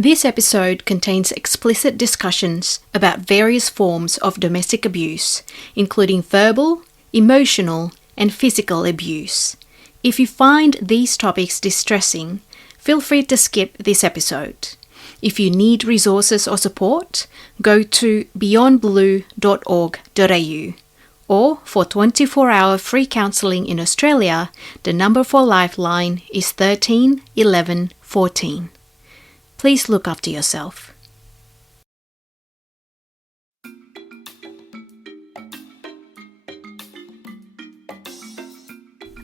This episode contains explicit discussions about various forms of domestic abuse, including verbal, emotional, and physical abuse. If you find these topics distressing, feel free to skip this episode. If you need resources or support, go to beyondblue.org.au. Or for 24-hour free counselling in Australia, the number for Lifeline is 13 11 14. Please look after yourself.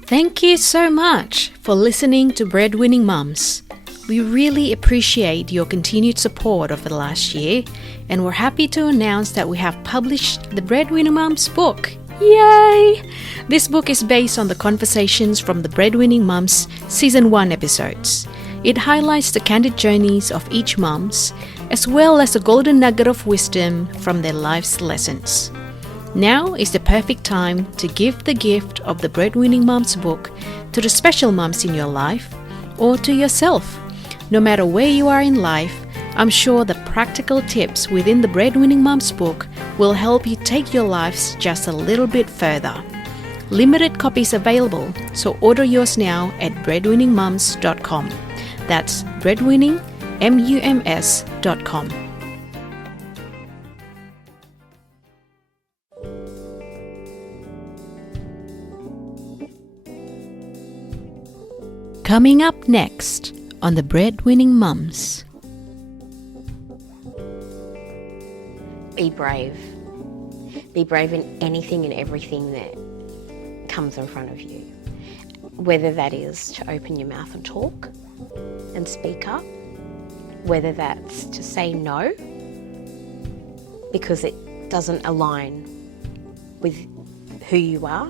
Thank you so much for listening to Breadwinning Mums. We really appreciate your continued support over the last year, and we're happy to announce that we have published the Breadwinning Mums book. Yay! This book is based on the conversations from the Breadwinning Mums Season 1 episodes. It highlights the candid journeys of each mums, as well as a golden nugget of wisdom from their life's lessons. Now is the perfect time to give the gift of the Breadwinning Mums book to the special mums in your life or to yourself. No matter where you are in life, I'm sure the practical tips within the Breadwinning Mums book will help you take your lives just a little bit further. Limited copies available, so order yours now at breadwinningmums.com. That's breadwinningmums.com. Coming up next on the Breadwinning Mums. Be brave. Be brave in anything and everything that comes in front of you. Whether that is to open your mouth and talk and speak up, whether that's to say no because it doesn't align with who you are.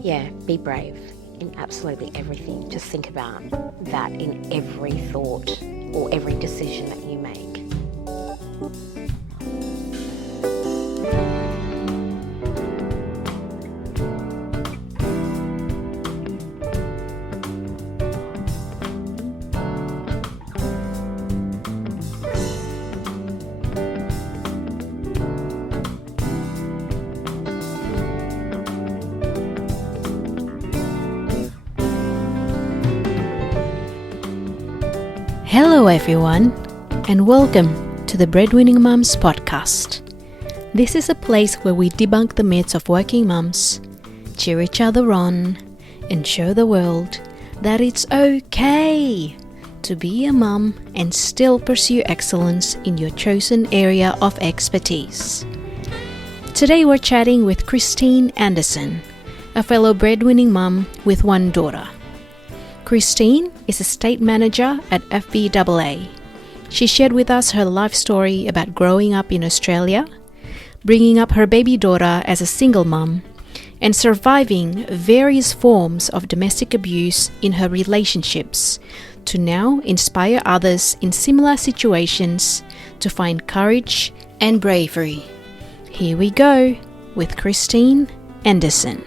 Yeah, be brave in absolutely everything. Just think about that in every thought or every decision that you make. Hello everyone, and welcome to the Breadwinning Mums podcast. This is a place where we debunk the myths of working mums, cheer each other on, and show the world that it's okay to be a mum and still pursue excellence in your chosen area of expertise. Today we're chatting with Christine Anderson, a fellow breadwinning mum with one daughter. Christine is a state manager at FBAA. She shared with us her life story about growing up in Australia, bringing up her baby daughter as a single mum, and surviving various forms of domestic abuse in her relationships to now inspire others in similar situations to find courage and bravery. Here we go with Christine Anderson.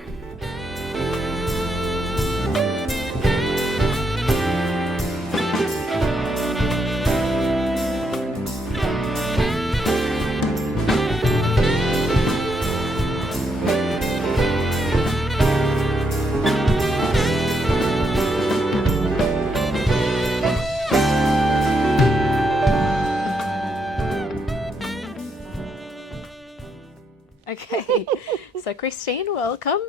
Okay, so Christine, welcome.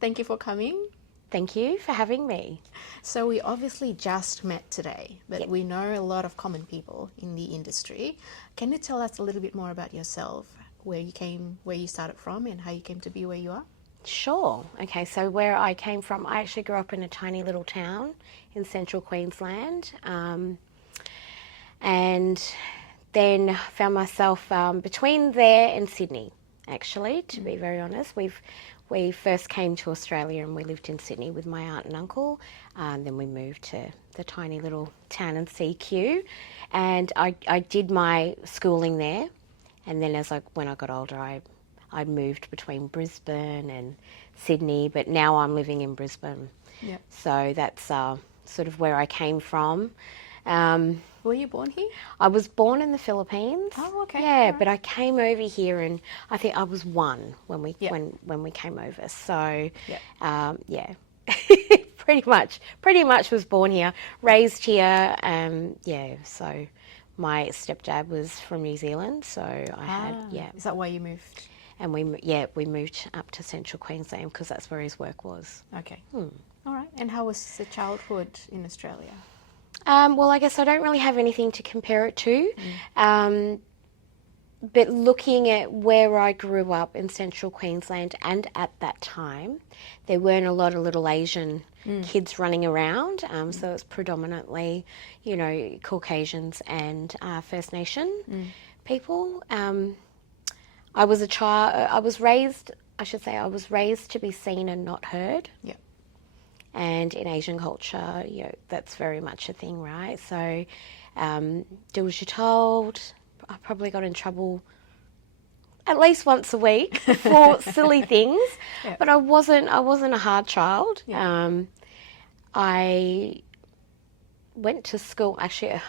Thank you for coming. Thank you for having me. So we obviously just met today, but we know a lot of common people in the industry. Can you tell us a little bit more about yourself, where you came, where you started from, and how you came to be where you are? Sure. Okay, so where I came from, I actually grew up in a tiny little town in central Queensland, and then found myself between there and Sydney. Actually, to be very honest, we first came to Australia and we lived in Sydney with my aunt and uncle, and then we moved to the tiny little town in CQ, and I did my schooling there, and then when I got older, I moved between Brisbane and Sydney, but now I'm living in Brisbane. Yep. So that's sort of where I came from. Were you born here? I was born in the Philippines. Oh, okay. Yeah, All right. but I came over here, and I think I was 1 when we Yeah. when we came over. So, Yeah. yeah, pretty much was born here, raised here. Yeah, so my stepdad was from New Zealand, so I had Is that why you moved? and we moved up to Central Queensland because that's where his work was. Okay. All right. And how was the childhood in Australia? Well, I guess I don't really have anything to compare it to. But looking at where I grew up in Central Queensland, and at that time, there weren't a lot of little Asian kids running around. So it's predominantly, you know, Caucasians and First Nation people. I was a child. I was raised to be seen and not heard. Yeah. And in Asian culture, you know, that's very much a thing, right? So, do as you're told. I probably got in trouble at least once a week for silly things, but I wasn't a hard child. Yeah. I went to school. Actually,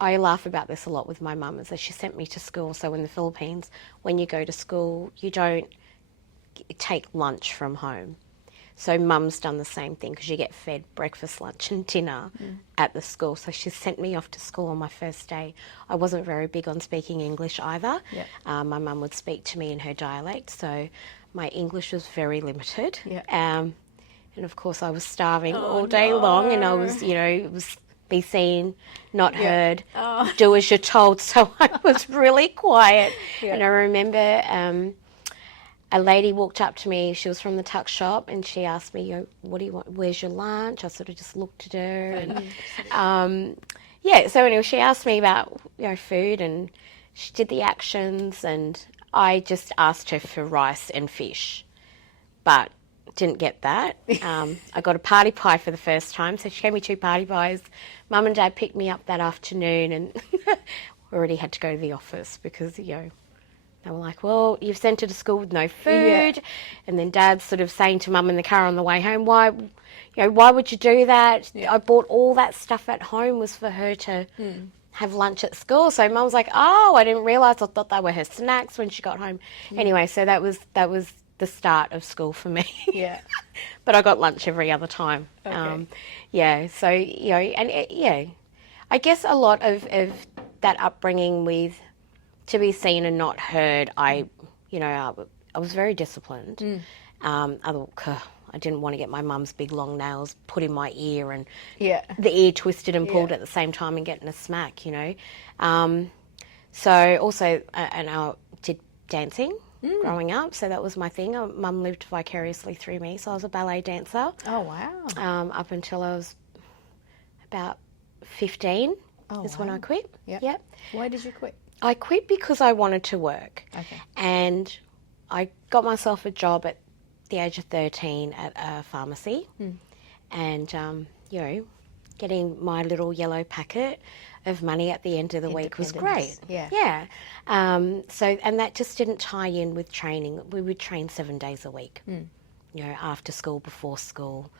I laugh about this a lot with my mum, is that she sent me to school. So in the Philippines, when you go to school, you don't take lunch from home. So mum's done the same thing, because you get fed breakfast, lunch and dinner at the school. So she sent me off to school on my first day. I wasn't very big on speaking English either. Yeah. My mum would speak to me in her dialect, so my English was very limited. Yeah. And of course I was starving all day long, and I was, you know, it was be seen, not heard, do as you're told. So I was really quiet. And I remember a lady walked up to me. She was from the tuck shop, and she asked me, you know, what do you want? Where's your lunch? I sort of just looked at her, and so anyway, she asked me about, you know, food, and she did the actions, and I just asked her for rice and fish, but didn't get that. I got a party pie for the first time, so she gave me 2 party pies. Mum and Dad picked me up that afternoon, and we already had to go to the office because, you know, they were like, well, you've sent her to school with no food. Yeah. And then Dad's sort of saying to Mum in the car on the way home, why would you do that? Yeah. I bought all that stuff at home was for her to have lunch at school. So Mum was like, oh, I didn't realise. I thought they were her snacks when she got home. Anyway, so that was the start of school for me. Yeah. But I got lunch every other time. Okay. So, you know, and I guess a lot of that upbringing with to be seen and not heard, I was very disciplined. I didn't want to get my mum's big long nails put in my ear and the ear twisted and pulled at the same time and getting a smack, you know. So also, and I did dancing growing up, so that was my thing. Mum lived vicariously through me, so I was a ballet dancer. Oh, wow. Up until I was about 15 when I quit. Yep. Why did you quit? I quit because I wanted to work. Okay. And I got myself a job at the age of 13 at a pharmacy. And, you know, getting my little yellow packet of money at the end of the week was great. Yeah. And that just didn't tie in with training. We would train 7 days a week, you know, after school, before school,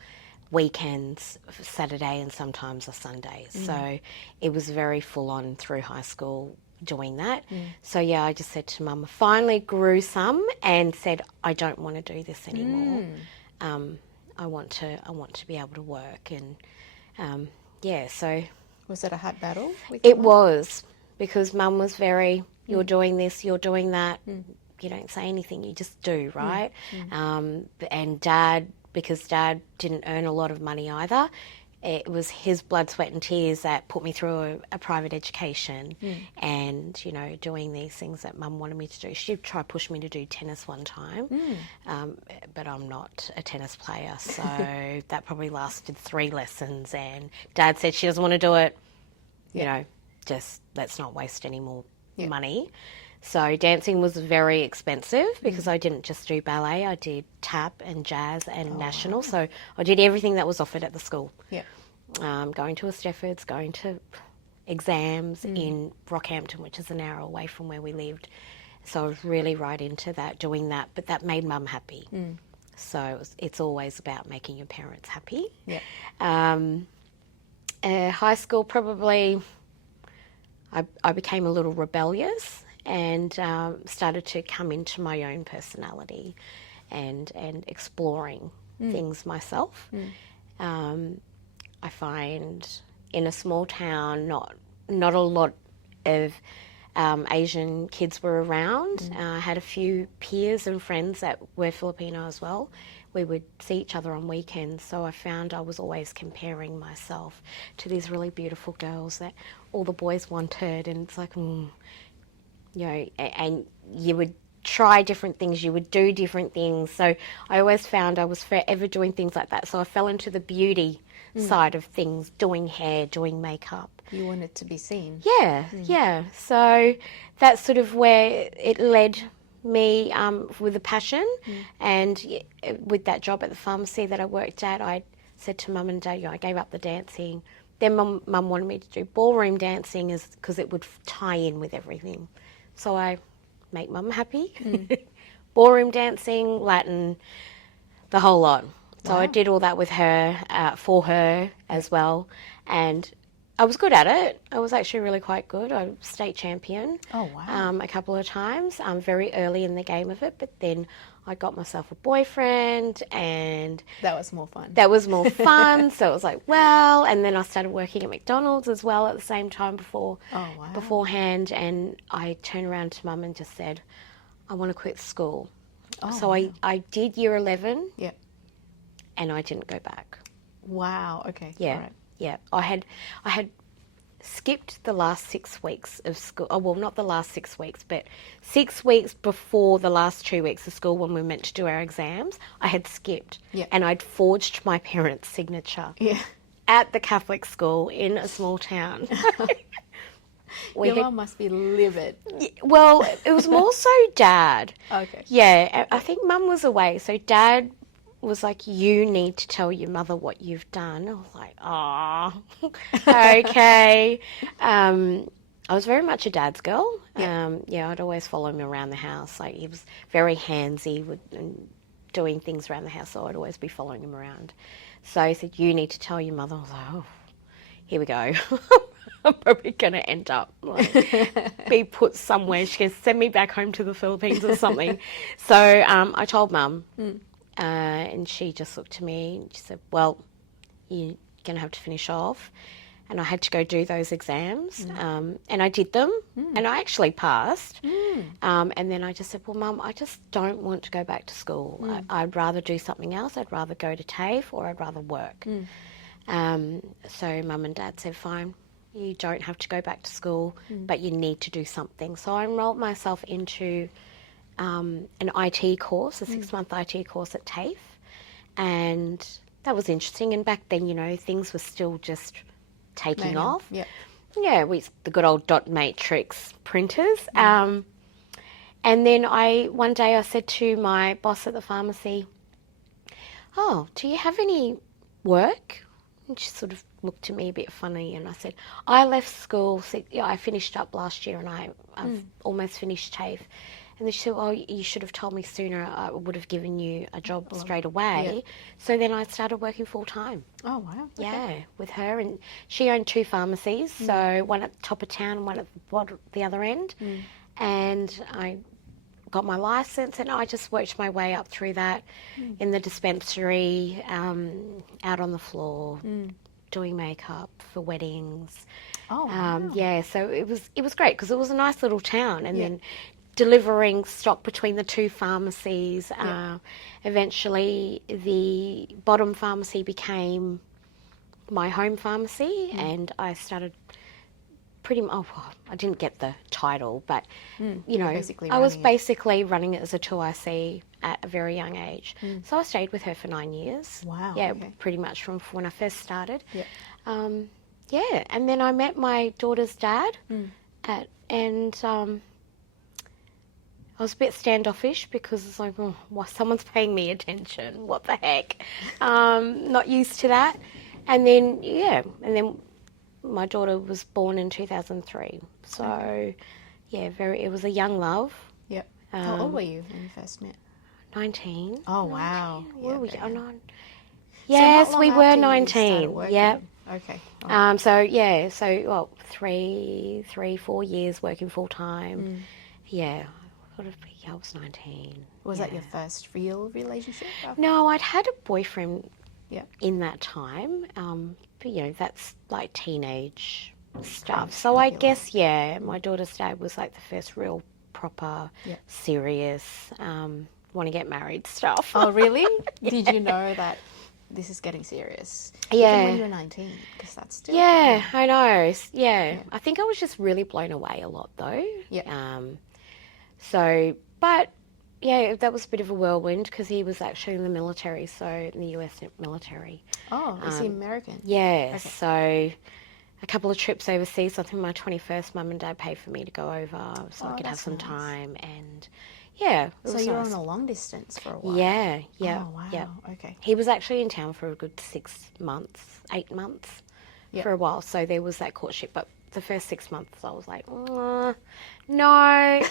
weekends, Saturday and sometimes a Sunday. So it was very full on through high school doing that. So I just said to Mum, I finally grew some and said, I don't want to do this anymore. I want to be able to work. And so was it a hard battle with it? Was, because Mum was very, you're doing this, you're doing that. You don't say anything, you just do, right? And Dad, because Dad didn't earn a lot of money either, it was his blood, sweat and tears that put me through a private education and, you know, doing these things that Mum wanted me to do. She tried to push me to do tennis one time, but I'm not a tennis player, so that probably lasted 3 lessons, and Dad said she doesn't want to do it, you know, just let's not waste any more money. So dancing was very expensive because I didn't just do ballet, I did tap and jazz and national. So I did everything that was offered at the school. Going to a Stefford's, going to exams in Rockhampton, which is an hour away from where we lived. So I was really right into that, doing that, but that made Mum happy. So it's always about making your parents happy. High school, probably, I became a little rebellious and started to come into my own personality and exploring things myself. I find in a small town, not a lot of Asian kids were around. I had a few peers and friends that were Filipino as well. We would see each other on weekends, so I found I was always comparing myself to these really beautiful girls that all the boys wanted, and it's like, you know, and you would try different things, you would do different things. So I always found I was forever doing things like that. So I fell into the beauty side of things, doing hair, doing makeup. You wanted to be seen. Yeah. So that's sort of where it led me with a passion. And with that job at the pharmacy that I worked at, I said to Mum and Dad, you know, I gave up the dancing. Then Mum wanted me to do ballroom dancing because it would tie in with everything. So I make Mum happy. Ballroom dancing, Latin, the whole lot. So I did all that with her, for her as well. And I was good at it. I was actually really quite good. I was state champion. Oh, wow. A couple of times, very early in the game of it. But then I got myself a boyfriend, and That was more fun. that was more fun. So it was like, well, and then I started working at McDonald's as well at the same time beforehand. And I turned around to Mum and just said, I want to quit school. So I did year 11. Yeah. And I didn't go back. Wow. Okay. Yeah. All right. Yeah. I had skipped the last 6 weeks of school. Oh, well, not the last 6 weeks, but 6 weeks before the last 2 weeks of school when we were meant to do our exams. I had skipped. Yeah. And I'd forged my parents' signature. Yeah. At the Catholic school in a small town. Your mum must be livid. Well, it was more so Dad. Okay. Yeah. I think Mum was away. So Dad was like, you need to tell your mother what you've done. I was like, okay. I was very much a dad's girl. Yeah. I'd always follow him around the house. Like, he was very handsy with doing things around the house, so I'd always be following him around. So he said, you need to tell your mother. I was like, oh, here we go. I'm probably going to end up be put somewhere. She's going to send me back home to the Philippines or something. So I told Mum. And she just looked to me and she said, well, you're going to have to finish off. And I had to go do those exams. And I did them. And I actually passed. And then I just said, well, Mum, I just don't want to go back to school. I'd rather do something else. I'd rather go to TAFE or I'd rather work. So Mum and Dad said, fine, you don't have to go back to school, but you need to do something. So I enrolled myself into an IT course, a 6-month IT course at TAFE, and that was interesting. And back then, you know, things were still just taking off. Yeah, the good old dot matrix printers. And then one day I said to my boss at the pharmacy, oh, do you have any work? And she sort of looked at me a bit funny, and I said, I left school, I finished up last year, and I've almost finished TAFE. And then she said, oh, you should have told me sooner. I would have given you a job straight away. Yeah. So then I started working full-time. Oh, wow. Okay. Yeah, with her. And she owned 2 pharmacies, so one at the top of town and one at the other end. And I got my licence, and I just worked my way up through that in the dispensary, out on the floor, doing makeup for weddings. Oh, wow. Yeah, so it was great because it was a nice little town. And then delivering stock between the 2 pharmacies. Eventually, the bottom pharmacy became my home pharmacy, and I started I didn't get the title, but, you know, I was basically running it as a 2IC at a very young age. So I stayed with her for 9 years. Wow. Yeah, okay. pretty much from when I first started. Yeah. And then I met my daughter's dad, I was a bit standoffish because it's like, oh, someone's paying me attention. What the heck? Not used to that. And then my daughter was born in 2003. So, it was a young love. Yep. How old were you when you first met? 19. Oh, wow. Were we? Oh, no. Yes, we were 19. Yep. Okay. Oh. So 4 years working full time. Yeah, I was 19. Was that your first real relationship? No, I'd had a boyfriend Yeah. in that time, but that's like teenage stuff. So I guess, my daughter's dad was like the first real proper, serious, want to get married stuff. Oh, really? Did you know that this is getting serious? Yeah. Even when you were 19, because that's still... Yeah, I know. Yeah. I think I was just really blown away a lot though. Yeah. But yeah, that was a bit of a whirlwind because he was actually in the military, so in the US military. Oh, is he American? Yeah, Okay. so a couple of trips overseas. I think my 21st, Mum and Dad paid for me to go over so I could have some time. And yeah, so you're on a long distance for a while? Yeah. Oh, wow. Yeah. Okay. He was actually in town for a good 8 months for a while. So there was that courtship. But the first 6 months I was like, no,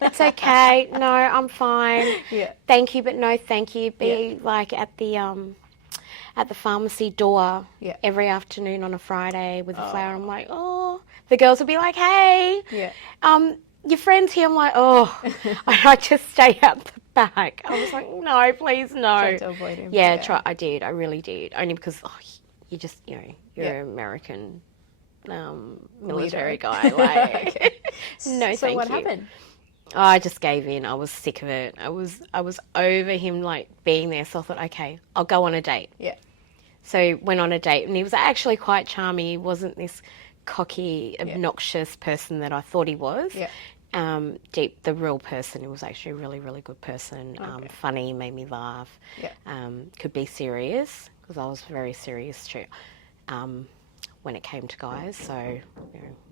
it's okay. No, I'm fine. Yeah. Thank you, but no thank you. Be like at the pharmacy door every afternoon on a Friday with a flower. I'm like, the girls would be like, hey, your friend's here. I'm like, I just stay out the back. I was like, no, please, no. Try to avoid him. Yeah, I did. I really did. Only because you just, you're an American military guy. Like, no, thank you. So what happened? I just gave in. I was sick of it. I was over him like being there. So I thought, okay, I'll go on a date. Yeah. So went on a date, and he was actually quite charming. He wasn't this cocky, obnoxious person that I thought he was. Yeah. The real person. He was actually a really, really good person. Funny, made me laugh. Yeah. Could be serious because I was very serious too. When it came to guys, so it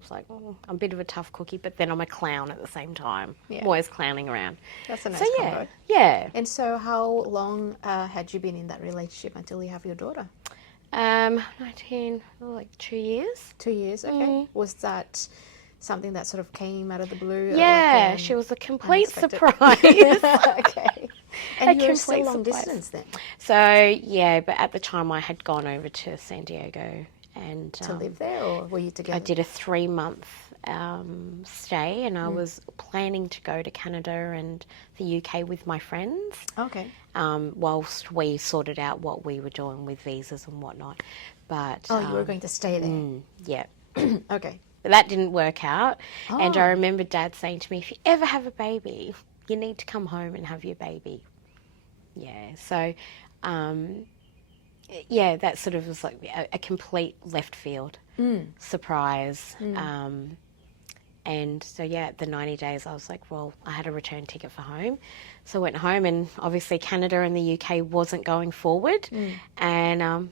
was like, I'm a bit of a tough cookie, but then I'm a clown at the same time. Yeah. I'm always clowning around. That's a nice combo. Yeah. And so how long had you been in that relationship until you have your daughter? 19, like 2 years. 2 years, okay. Was that something that sort of came out of the blue? Yeah, like, she was a complete surprise. Okay. And you were still long distance then? So, yeah, but at the time I had gone over to San Diego. And to live there, or were you together? I did a 3-month stay, and I was planning to go to Canada and the UK with my friends. Okay. Whilst we sorted out what we were doing with visas and whatnot. But you were going to stay there? Yeah. Okay. But that didn't work out. And I remember Dad saying to me, if you ever have a baby, you need to come home and have your baby. Yeah. So... that sort of was like a complete left field surprise. And so, the 90 days I was like, well, I had a return ticket for home. So I went home, and obviously Canada and the UK wasn't going forward. And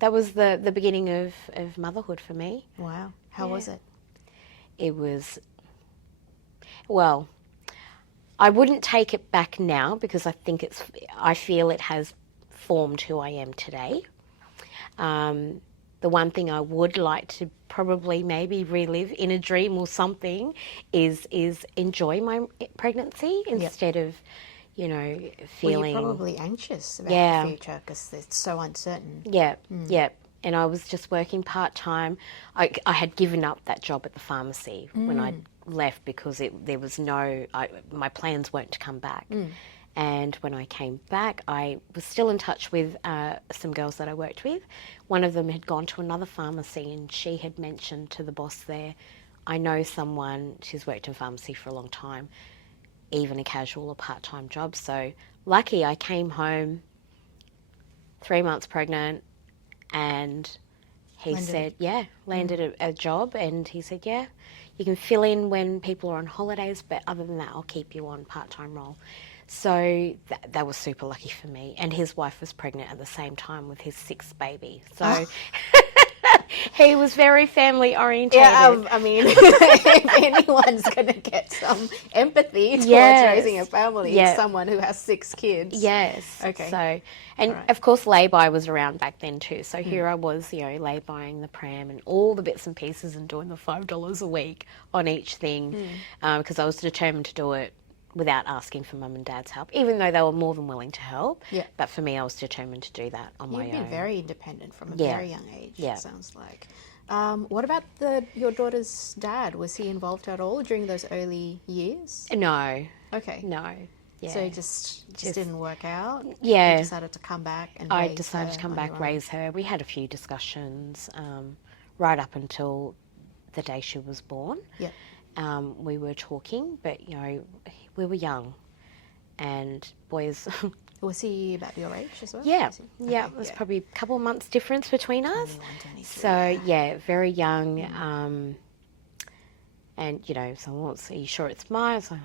that was the beginning of motherhood for me. Wow. How was it? It was, well, I wouldn't take it back now because I feel it has formed who I am today. The one thing I would like to probably maybe relive in a dream or something is enjoy my pregnancy instead of, feeling... Well, you're probably anxious about the future because it's so uncertain. Yeah. And I was just working part-time. I had given up that job at the pharmacy when I left because there was my plans weren't to come back. And when I came back, I was still in touch with some girls that I worked with. One of them had gone to another pharmacy, and she had mentioned to the boss there, I know someone, she's worked in pharmacy for a long time, even a casual or part-time job. So lucky I came home 3 months pregnant, and he landed a job, and he said, you can fill in when people are on holidays, but other than that, I'll keep you on part-time role. So that was super lucky for me. And his wife was pregnant at the same time with his 6th baby. So he was very family oriented. Yeah, I mean, if anyone's going to get some empathy towards raising a family, it's someone who has 6 kids. Yes. Okay. So, and of course, lay-by was around back then too. So here I was, lay-bying the pram and all the bits and pieces and doing the $5 a week on each thing because I was determined to do it without asking for mum and dad's help, even though they were more than willing to help. Yeah. But for me, I was determined to do that on my own. You've been very independent from a very young age, it sounds like. What about your daughter's dad? Was he involved at all during those early years? No. Okay. No. Yeah. So it just didn't work out? Yeah. You decided to come back and raise her? I decided to come back, raise her. We had a few discussions right up until the day she was born. Yeah. We were talking, but, you know, we were young. And boys... Was he about your age as well? Yeah. Yeah, it was probably a couple of months difference between us. 21, 22, so, yeah, very young. And, you know, someone wants, are you sure it's mine? I was like,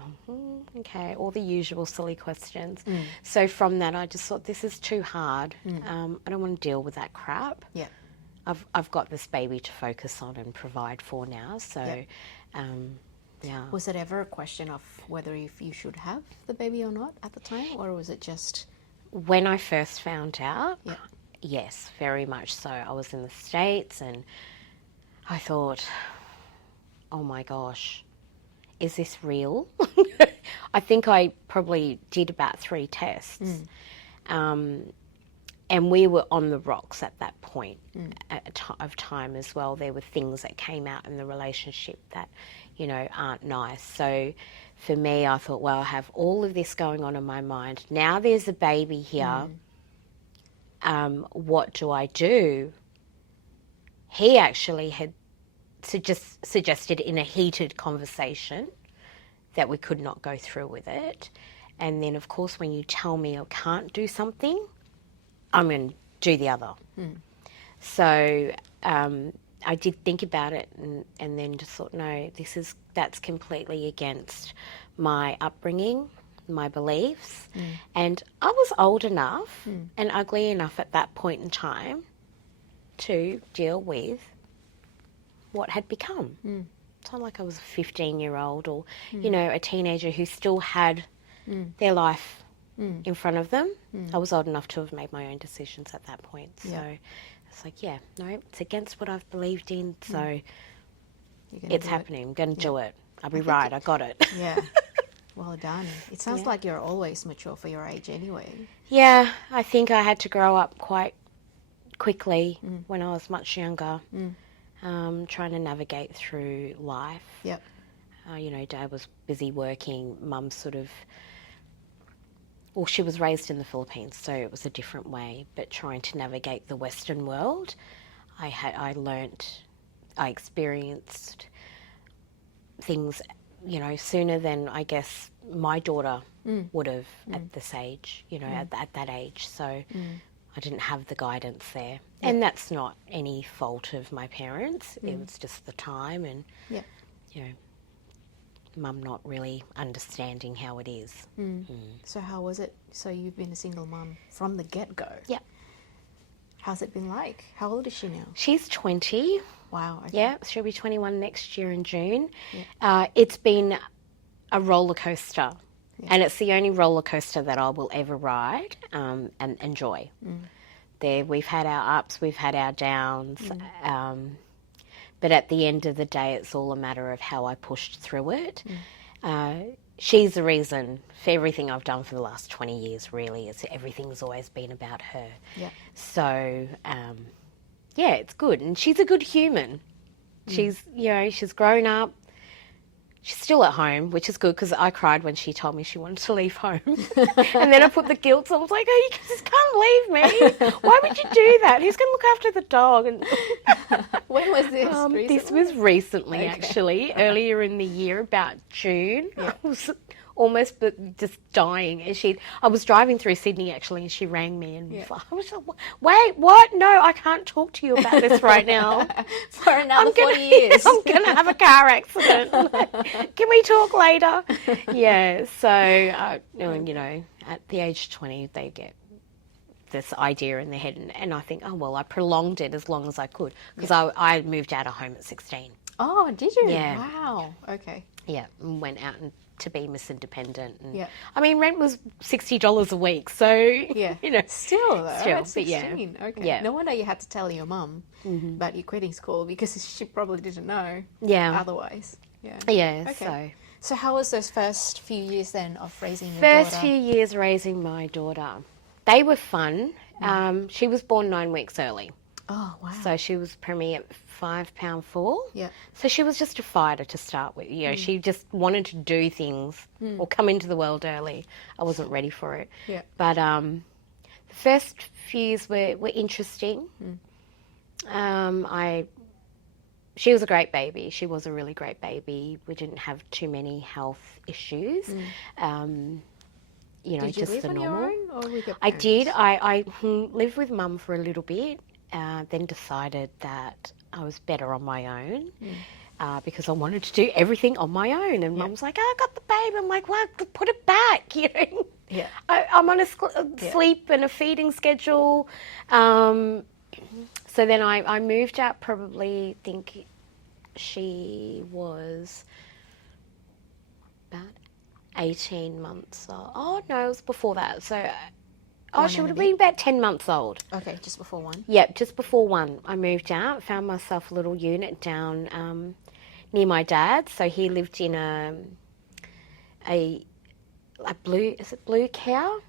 okay, all the usual silly questions. So from that, I just thought, this is too hard. I don't want to deal with that crap. Yeah. I've got this baby to focus on and provide for now. So, yeah. Was it ever a question of whether if you should have the baby or not at the time, or was it just... When I first found out, yes, very much so. I was in the States and I thought, oh my gosh, is this real? I think I probably did about 3 tests. And we were on the rocks at that point of time as well. There were things that came out in the relationship that, you know, aren't nice. So for me, I thought, well, I have all of this going on in my mind. Now there's a baby here. What do I do? He actually had suggested in a heated conversation that we could not go through with it. And then, of course, when you tell me I can't do something, I'm going to do the other. So I did think about it and then just thought, no, that's completely against my upbringing, my beliefs. And I was old enough and ugly enough at that point in time to deal with what had become. It's not like I was a 15-year-old or, you know, a teenager who still had their life in front of them. I was old enough to have made my own decisions at that point. So it's like, yeah, no, it's against what I've believed in. So it's happening. I'm going to do it. I'll be right. I got it. Yeah. Well done. It sounds like you're always mature for your age anyway. Yeah, I think I had to grow up quite quickly when I was much younger, trying to navigate through life. Yep. You know, Dad was busy working. Mum sort of... Well, she was raised in the Philippines, so it was a different way. But trying to navigate the Western world, I experienced things, you know, sooner than I guess my daughter would have at this age, you know, at that age. So I didn't have the guidance there. And that's not any fault of my parents. It was just the time and, you know, Mum not really understanding how it is. So how was it? So you've been a single mum from the get-go. Yeah. How's it been like? How old is she now? She's 20. Wow. Okay. Yeah, she'll be 21 next year in June. It's been a roller coaster. And it's the only roller coaster that I will ever ride and enjoy. There, we've had our ups, we've had our downs. But at the end of the day, it's all a matter of how I pushed through it. She's the reason for everything I've done for the last 20 years, really. Everything's always been about her. Yeah. So, yeah, it's good. And she's a good human. She's, you know, she's grown up. She's still at home, which is good because I cried when she told me she wanted to leave home. And then I put the guilt on. I was like, oh, you just can't leave me. Why would you do that? Who's going to look after the dog? And when was this? This was recently, actually, earlier in the year, about June. I was almost just dying. And I was driving through Sydney, actually, and she rang me and I was like, wait, what? No, I can't talk to you about this right now. For another 40 years. I'm going to have a car accident. Can we talk later? Yeah, so, you know, at the age of 20, they get this idea in their head. And I think, oh, well, I prolonged it as long as I could because I moved out of home at 16. Oh, did you? Yeah. Wow. Okay. Yeah, and went out to be Miss Independent. And, I mean, rent was $60 a week, so, you know. Still, though, at 16. Yeah. Okay. Yeah. No wonder you had to tell your mum about your quitting school because she probably didn't know otherwise. Yeah. Yeah, okay. So how was those first few years then of raising your daughter? First few years raising my daughter, they were fun. She was born 9 weeks early. Oh, wow. So she was preemie at 5 pound 4. Yeah. So she was just a fighter to start with. You know, she just wanted to do things or come into the world early. I wasn't ready for it. Yeah. But the first few years were interesting. She was a great baby. She was a really great baby. We didn't have too many health issues. You know, Did you just live the on normal. your own or with your parents? I did. I lived with Mum for a little bit, then decided that I was better on my own because I wanted to do everything on my own. And Mum was like, "Oh, I got the baby." I'm like, "Well, put it back," you know. Yeah. I'm on a sleep and a feeding schedule. So then I moved out probably, I think she was about 18 months old. Oh, no, it was before that. So, she would have been about 10 months old. Okay, just before 1. Yep, just before 1. I moved out, found myself a little unit down near my dad. So he lived in a Blue Cow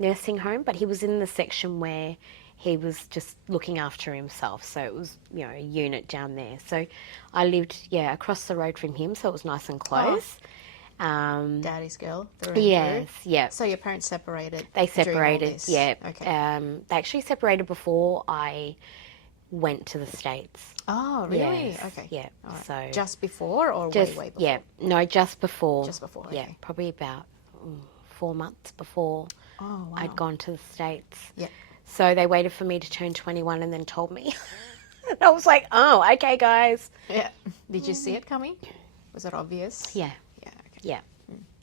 nursing home, but he was in the section where he was just looking after himself. So it was, you know, a unit down there. So I lived, across the road from him, so it was nice and close. Daddy's girl. Through and Yes, through. yeah. So your parents separated. They during all separated, this? yeah. Okay. They actually separated before I went to the States. Oh, really? Yes, Okay. yeah. All right. So just before or just, way before? Yeah, no, just before. Just before, Yeah, okay. probably about 4 months before Oh, wow. I'd gone to the States. Yeah. So they waited for me to turn 21 and then told me. And I was like, oh, okay, guys. Yeah. Did you see it coming? Was it obvious? Yeah, Yeah. Okay. yeah.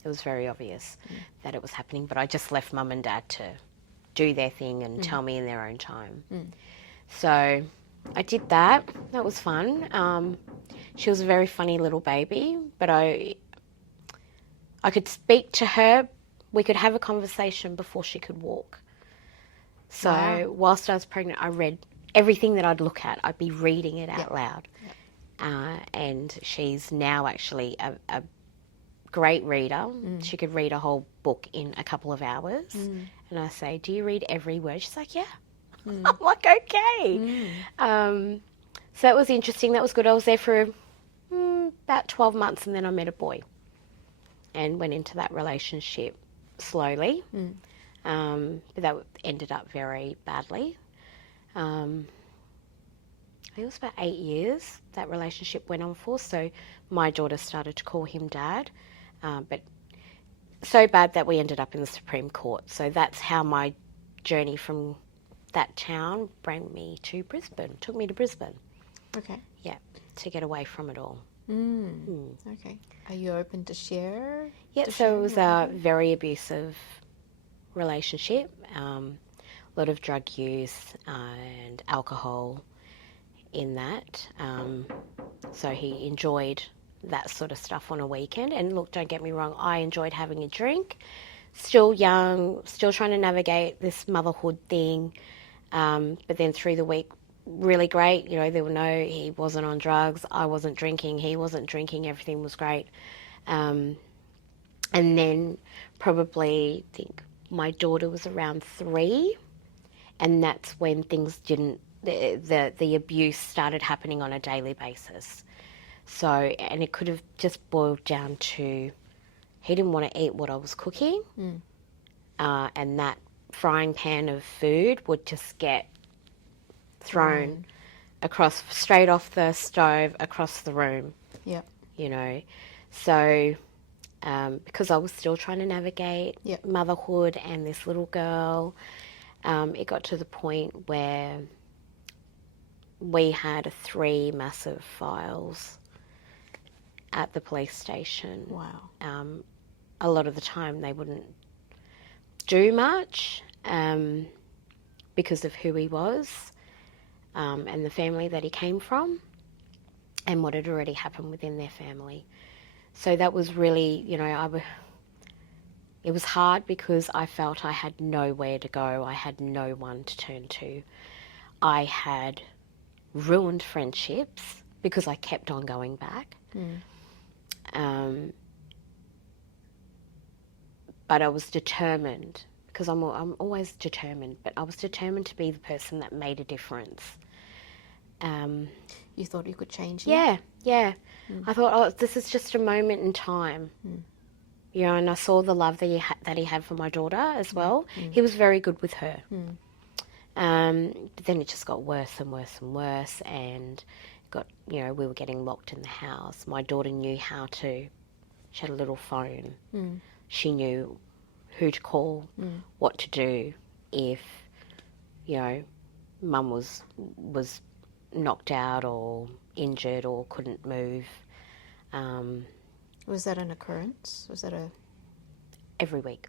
It was very obvious that it was happening, but I just left Mum and Dad to do their thing and tell me in their own time. So I did that. That was fun. She was a very funny little baby, but I could speak to her. We could have a conversation before she could walk. So whilst I was pregnant, I read everything that I'd look at. I'd be reading it out loud. And she's now actually a great reader. She could read a whole book in a couple of hours. And I say, "Do you read every word?" She's like, "Yeah." I'm like, "Okay." So that was interesting. That was good. I was there for about 12 months and then I met a boy and went into that relationship slowly. But that ended up very badly. I think it was about 8 years that relationship went on for. So my daughter started to call him Dad, but so bad that we ended up in the Supreme Court. So that's how my journey from that town brought me to Brisbane, took me to Brisbane. Okay. Yeah, to get away from it all. Okay. Are you open to share? Yeah, so it was a very abusive relationship, a lot of drug use and alcohol in that. So he enjoyed that sort of stuff on a weekend. And look, don't get me wrong, I enjoyed having a drink. Still young, still trying to navigate this motherhood thing. But then through the week, really great. You know, there were he wasn't on drugs. I wasn't drinking. He wasn't drinking. Everything was great. And then probably, I think my daughter was around 3, and that's when things didn't, the abuse started happening on a daily basis. So, and it could have just boiled down to he didn't want to eat what I was cooking, and that frying pan of food would just get thrown across, straight off the stove, across the room. Yeah. You know, so because I was still trying to navigate motherhood and this little girl, it got to the point where we had 3 massive files at the police station. Wow. A lot of the time they wouldn't do much because of who he was and the family that he came from and what had already happened within their family. So that was really, you know, it was hard because I felt I had nowhere to go. I had no one to turn to. I had ruined friendships because I kept on going back. but I was determined, because I'm always determined, but I was determined to be the person that made a difference. You thought you could change it? Yeah. I thought, this is just a moment in time. You know, and I saw the love that he had for my daughter as well. He was very good with her. But then it just got worse and worse and worse, and we were getting locked in the house. My daughter knew how to. She had a little phone. She knew who to call, what to do if, Mum was knocked out or injured or couldn't move. Was that an occurrence? Was that every week?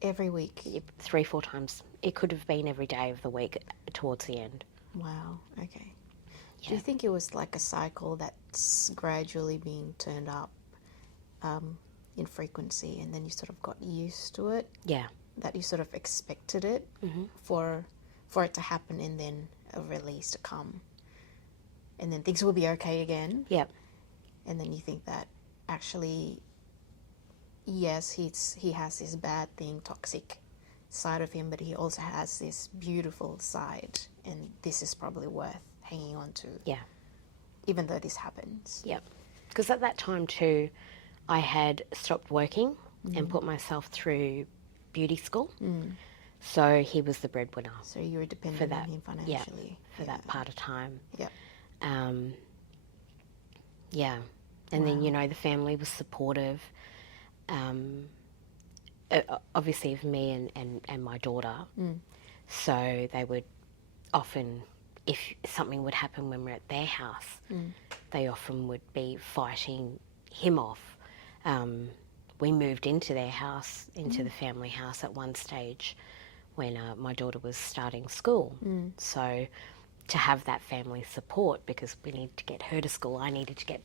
Every week? 3-4 times. It could have been every day of the week towards the end. Wow, okay. Yeah. Do you think it was like a cycle that's gradually being turned up in frequency, and then you sort of got used to it? Yeah. That you sort of expected it for it to happen, and then a release to come, and then things will be okay again? Yep. And then you think that actually, yes, he has this bad thing, toxic side of him, but he also has this beautiful side, and this is probably worth hanging on to. Yeah. Even though this happens. Yep. Because at that time too, I had stopped working and put myself through beauty school. So he was the breadwinner. So you were dependent on him financially. For that part of time. Yep. Yeah. And then, the family was supportive, obviously of me and my daughter. So they would often, if something would happen when we're at their house, they often would be fighting him off. We moved into their house, into the family house at one stage when my daughter was starting school. So to have that family support, because we needed to get her to school, I needed to get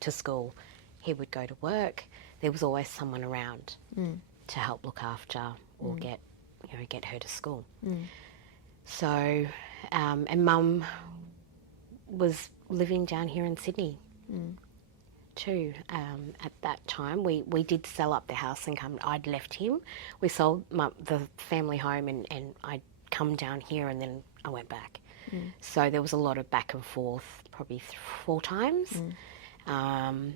to school, he would go to work, there was always someone around to help look after or get her to school. So, and Mum was living down here in Sydney too. At that time, we did sell up the house and come. I'd left him. We sold the family home, and I'd come down here, and then I went back. So there was a lot of back and forth, probably 4 times. And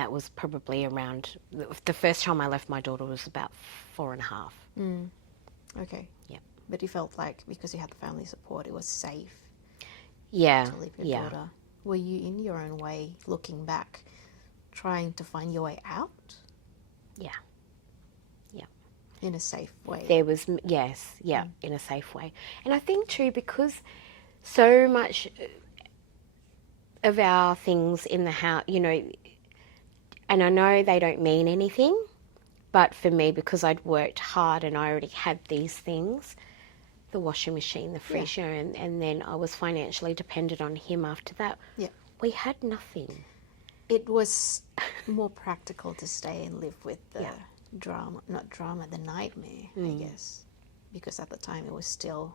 that was probably around, the first time I left my daughter was about 4.5. Okay. Yeah. But you felt like because you had the family support, it was safe to leave your daughter. Were you, in your own way, looking back, trying to find your way out? Yeah. In a safe way? There was, yes, in a safe way. And I think too, because so much of our things in the house, and I know they don't mean anything, but for me, because I'd worked hard and I already had these things, the washing machine, the fridge, and then I was financially dependent on him after that. Yeah. We had nothing. It was more practical to stay and live with the the nightmare, I guess. Because at the time it was still,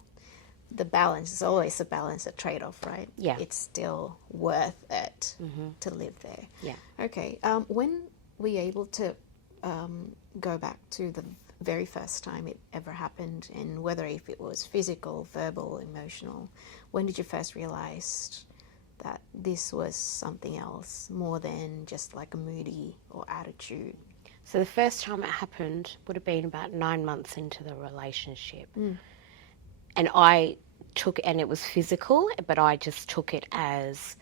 the balance is always a balance, a trade-off, right? Yeah. It's still worth it to live there. Yeah. Okay. When were you able to go back to the very first time it ever happened, and whether if it was physical, verbal, emotional, when did you first realize that this was something else more than just like a moody or attitude? So the first time it happened would have been about 9 months into the relationship. And I took, and it was physical, but I just took it as,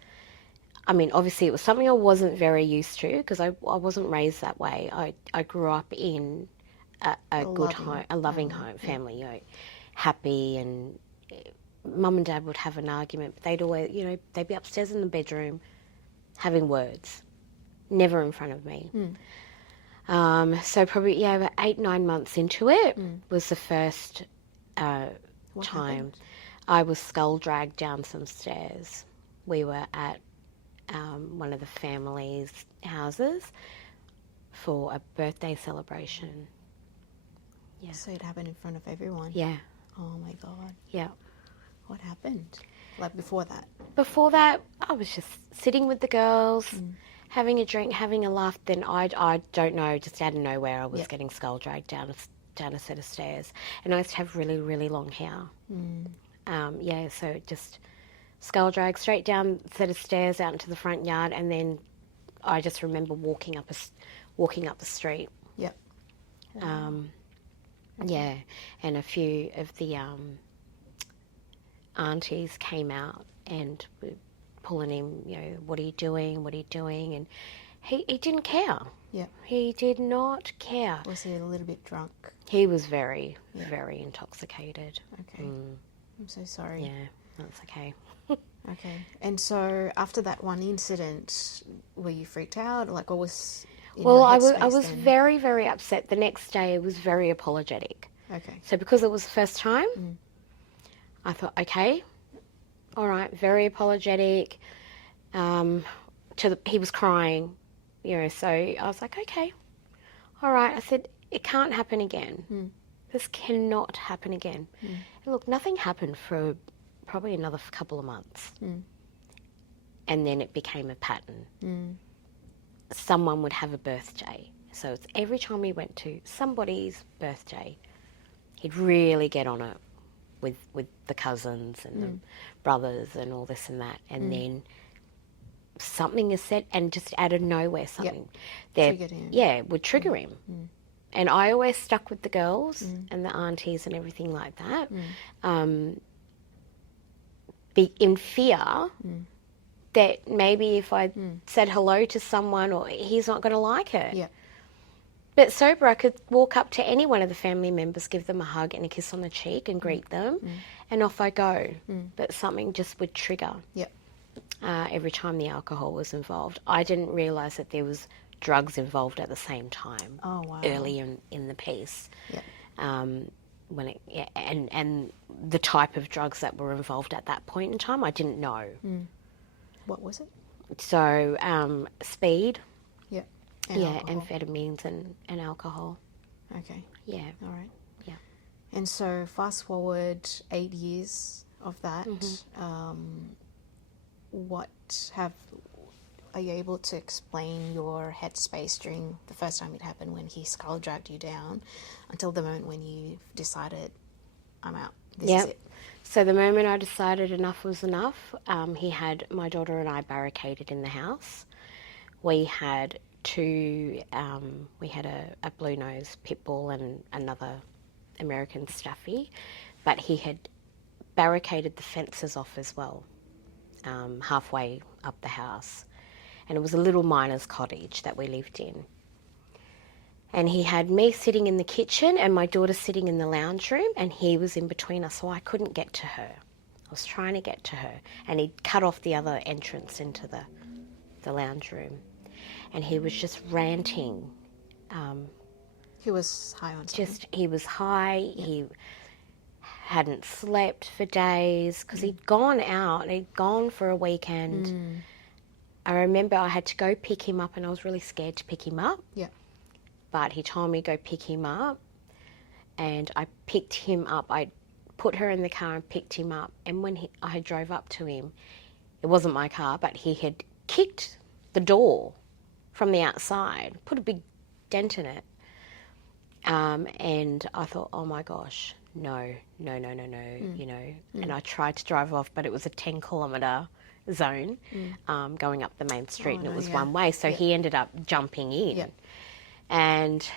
obviously it was something I wasn't very used to, because I wasn't raised that way. I grew up in a good home, a loving home, family, happy, and Mum and Dad would have an argument, but they'd always, they'd be upstairs in the bedroom having words, never in front of me. So probably, about 8-9 months into it was the first time happened? I was skull dragged down some stairs. We were at one of the family's houses for a birthday celebration. Yeah. So it happened in front of everyone? Yeah. Oh my God. Yeah. What happened? Like before that? Before that, I was just sitting with the girls, having a drink, having a laugh, then I don't know, just out of nowhere I was Yep. getting skull dragged down a set of stairs. And I used to have really, really long hair. So just skull drag straight down a set of stairs out into the front yard, and then I just remember walking up the street. Yep. Yeah, and a few of the aunties came out and were pulling him, what are you doing? What are you doing? And he didn't care. Yep. He did not care. Was he a little bit drunk? He was very, very intoxicated. Okay. I'm so sorry. Yeah, that's okay. Okay. And so after that one incident, were you freaked out? Like, what was in Well, your I headspace was then? very, very upset. The next day I was very apologetic. Okay. So because it was the first time, I thought, okay, all right, very apologetic. He was crying, so I was like, okay, all right. I said, it can't happen again. This cannot happen again. And look, nothing happened for probably another couple of months. And then it became a pattern. Someone would have a birthday. So it's every time we went to somebody's birthday, he'd really get on it with the cousins and the brothers and all this and that. And then something is said, and just out of nowhere, something Triggered him. Yeah, would trigger him. And I always stuck with the girls and the aunties and everything like that. Be in fear that maybe if I said hello to someone, or he's not going to like it. Yeah. But sober, I could walk up to any one of the family members, give them a hug and a kiss on the cheek and greet them, and off I go. But something just would trigger Yep. every time the alcohol was involved. I didn't realise that there was drugs involved at the same time. Oh, wow. Early in the piece. Yep. And the type of drugs that were involved at that point in time, I didn't know. What was it? So speed, Yep. Alcohol. amphetamines and alcohol. Okay. Yeah. All right. Yeah. And so fast forward 8 years of that, are you able to explain your headspace during the first time it happened, when he skull dragged you down, until the moment when you decided, I'm out, this is it? So the moment I decided enough was enough, he had my daughter and I barricaded in the house. We had we had a blue nose pit bull and another American Staffy, but he had barricaded the fences off as well, halfway up the house. And it was a little miner's cottage that we lived in. And he had me sitting in the kitchen and my daughter sitting in the lounge room, and he was in between us, so I couldn't get to her. I was trying to get to her, and he'd cut off the other entrance into the lounge room. And he was just ranting. He was high on something. He was high. He hadn't slept for days because he'd gone out. He'd gone for a weekend. I remember I had to go pick him up, and I was really scared to pick him up. Yeah. But he told me to go pick him up, and I picked him up. I put her in the car and picked him up. And when I drove up to him, it wasn't my car, but he had kicked the door from the outside, put a big dent in it. And I thought, oh my gosh, no, And I tried to drive off, but it was a 10-kilometre zone going up the main street, and it was one way. So he ended up jumping in and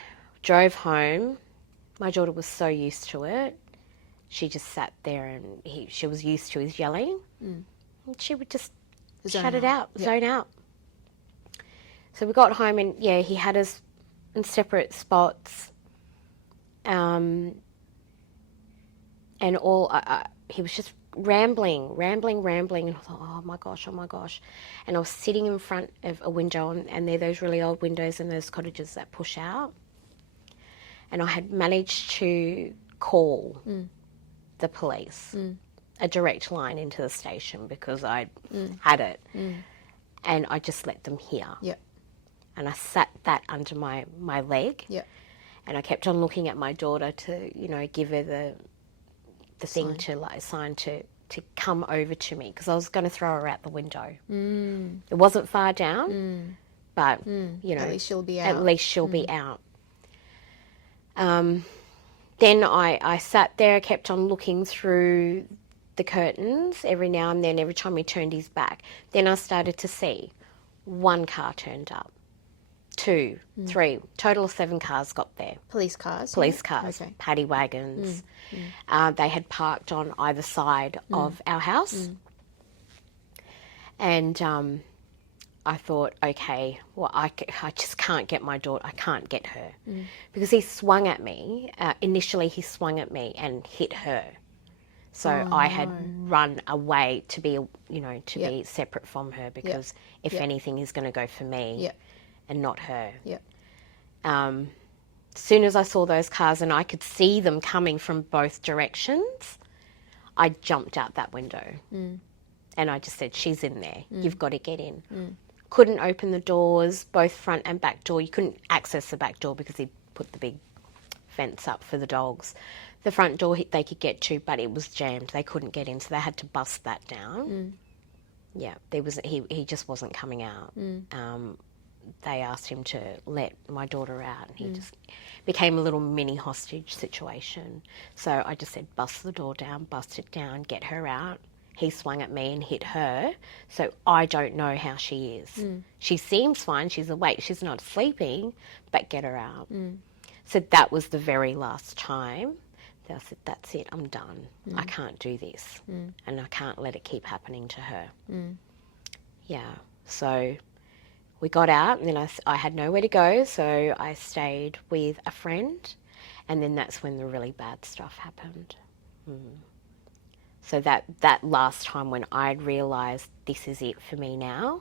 drove home. My daughter was so used to it. She just sat there, and she was used to his yelling. And she would just shut it out, zone out. So we got home, and he had us in separate spots. And he was just rambling. And I thought, oh my gosh. And I was sitting in front of a window, and there are those really old windows in those cottages that push out. And I had managed to call the police, a direct line into the station, because I had it. And I just let them hear. Yep. And I sat that under my leg. Yep. And I kept on looking at my daughter to, give her the thing to sign to come over to me, because I was going to throw her out the window. It wasn't far down, but, At least she'll be out. At least she'll be out. Then I sat there, kept on looking through the curtains every now and then, every time he turned his back. Then I started to see one car turned up, 2, 3, total of 7 cars got there. Police cars? Police cars, Okay. paddy wagons. They had parked on either side of our house. And I thought, okay, well, I just can't get my daughter, I can't get her. Because he swung at me, initially he swung at me and hit her. So I had run away to be, be separate from her, because if anything, he's going to go for me and not her. As soon as I saw those cars and I could see them coming from both directions, I jumped out that window. And I just said, she's in there. You've got to get in. Couldn't open the doors, both front and back door. You couldn't access the back door because he put the big fence up for the dogs. The front door they could get to, but it was jammed. They couldn't get in, so they had to bust that down. Yeah, he just wasn't coming out. They asked him to let my daughter out, and he just became a little mini hostage situation. So I just said, bust the door down, bust it down, get her out. He swung at me and hit her, so I don't know how she is. She seems fine, she's awake, she's not sleeping, but get her out. So that was the very last time that I said, that's it, I'm done. I can't do this, and I can't let it keep happening to her. Yeah, so we got out, and then I had nowhere to go, so I stayed with a friend, and then that's when the really bad stuff happened. So that last time when I'd realised this is it for me now,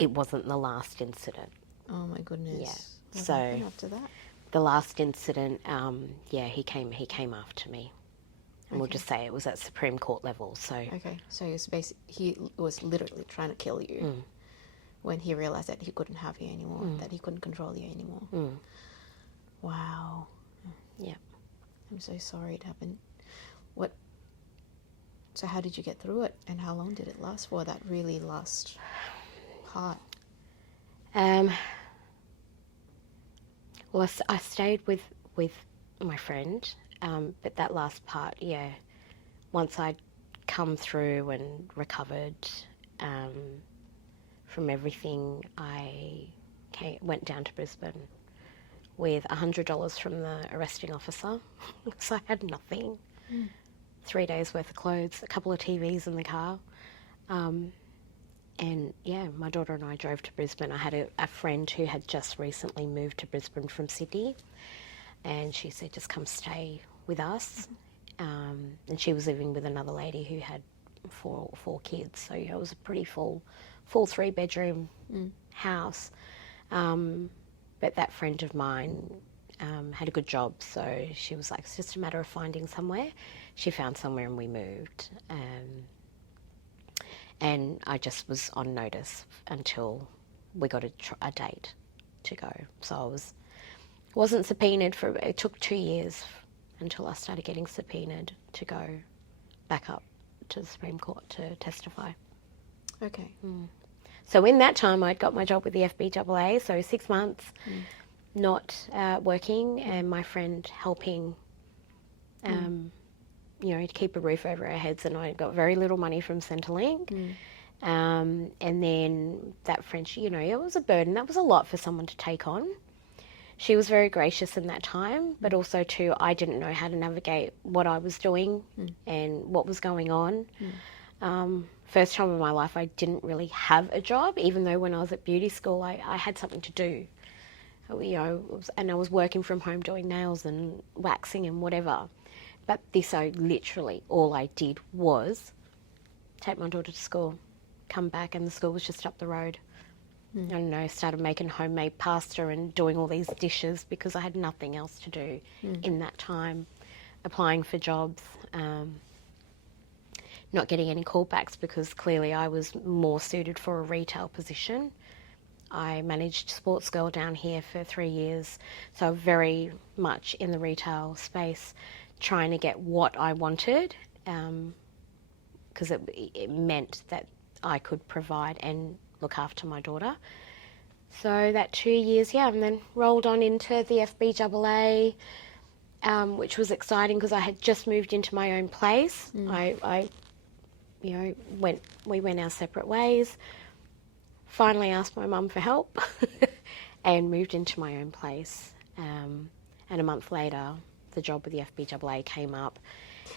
it wasn't the last incident. Oh my goodness. Yeah. What So happened after that? the last incident, he came after me. And we'll just say it was at Supreme Court level. So Okay, so he was literally trying to kill you when he realised that he couldn't have you anymore, that he couldn't control you anymore. Wow. yeah. I'm so sorry it happened. So how did you get through it, and how long did it last for, that really last part? Well, I stayed with my friend, but that last part, once I'd come through and recovered from everything, I went down to Brisbane with $100 from the arresting officer, so I had nothing. 3 days worth of clothes, a couple of TVs in the car. And my daughter and I drove to Brisbane. I had a friend who had just recently moved to Brisbane from Sydney, and she said, just come stay with us. And she was living with another lady who had four kids, so it was a pretty full 3-bedroom house. But that friend of mine had a good job, so she was like, it's just a matter of finding somewhere. She found somewhere and we moved. And I just was on notice until we got a date to go. So I wasn't subpoenaed it took 2 years until I started getting subpoenaed to go back up to the Supreme Court to testify. Okay. So in that time, I'd got my job with the FBAA, so 6 months not working, and my friend helping, to keep a roof over our heads, and I got very little money from Centrelink. And then that friend, it was a burden. That was a lot for someone to take on. She was very gracious in that time, but also too, I didn't know how to navigate what I was doing and what was going on. First time in my life, I didn't really have a job, even though when I was at beauty school, I had something to do. And I was working from home doing nails and waxing and whatever. But all I did was take my daughter to school, come back, and the school was just up the road. I started making homemade pasta and doing all these dishes because I had nothing else to do in that time, applying for jobs, not getting any callbacks because clearly I was more suited for a retail position. I managed Sports Girl down here for 3 years, so very much in the retail space, trying to get what I wanted, because it meant that I could provide and look after my daughter. So that 2 years, and then rolled on into the FBAA, which was exciting because I had just moved into my own place. I we went our separate ways. Finally asked my mum for help and moved into my own place. And a month later, the job with the FBAA came up.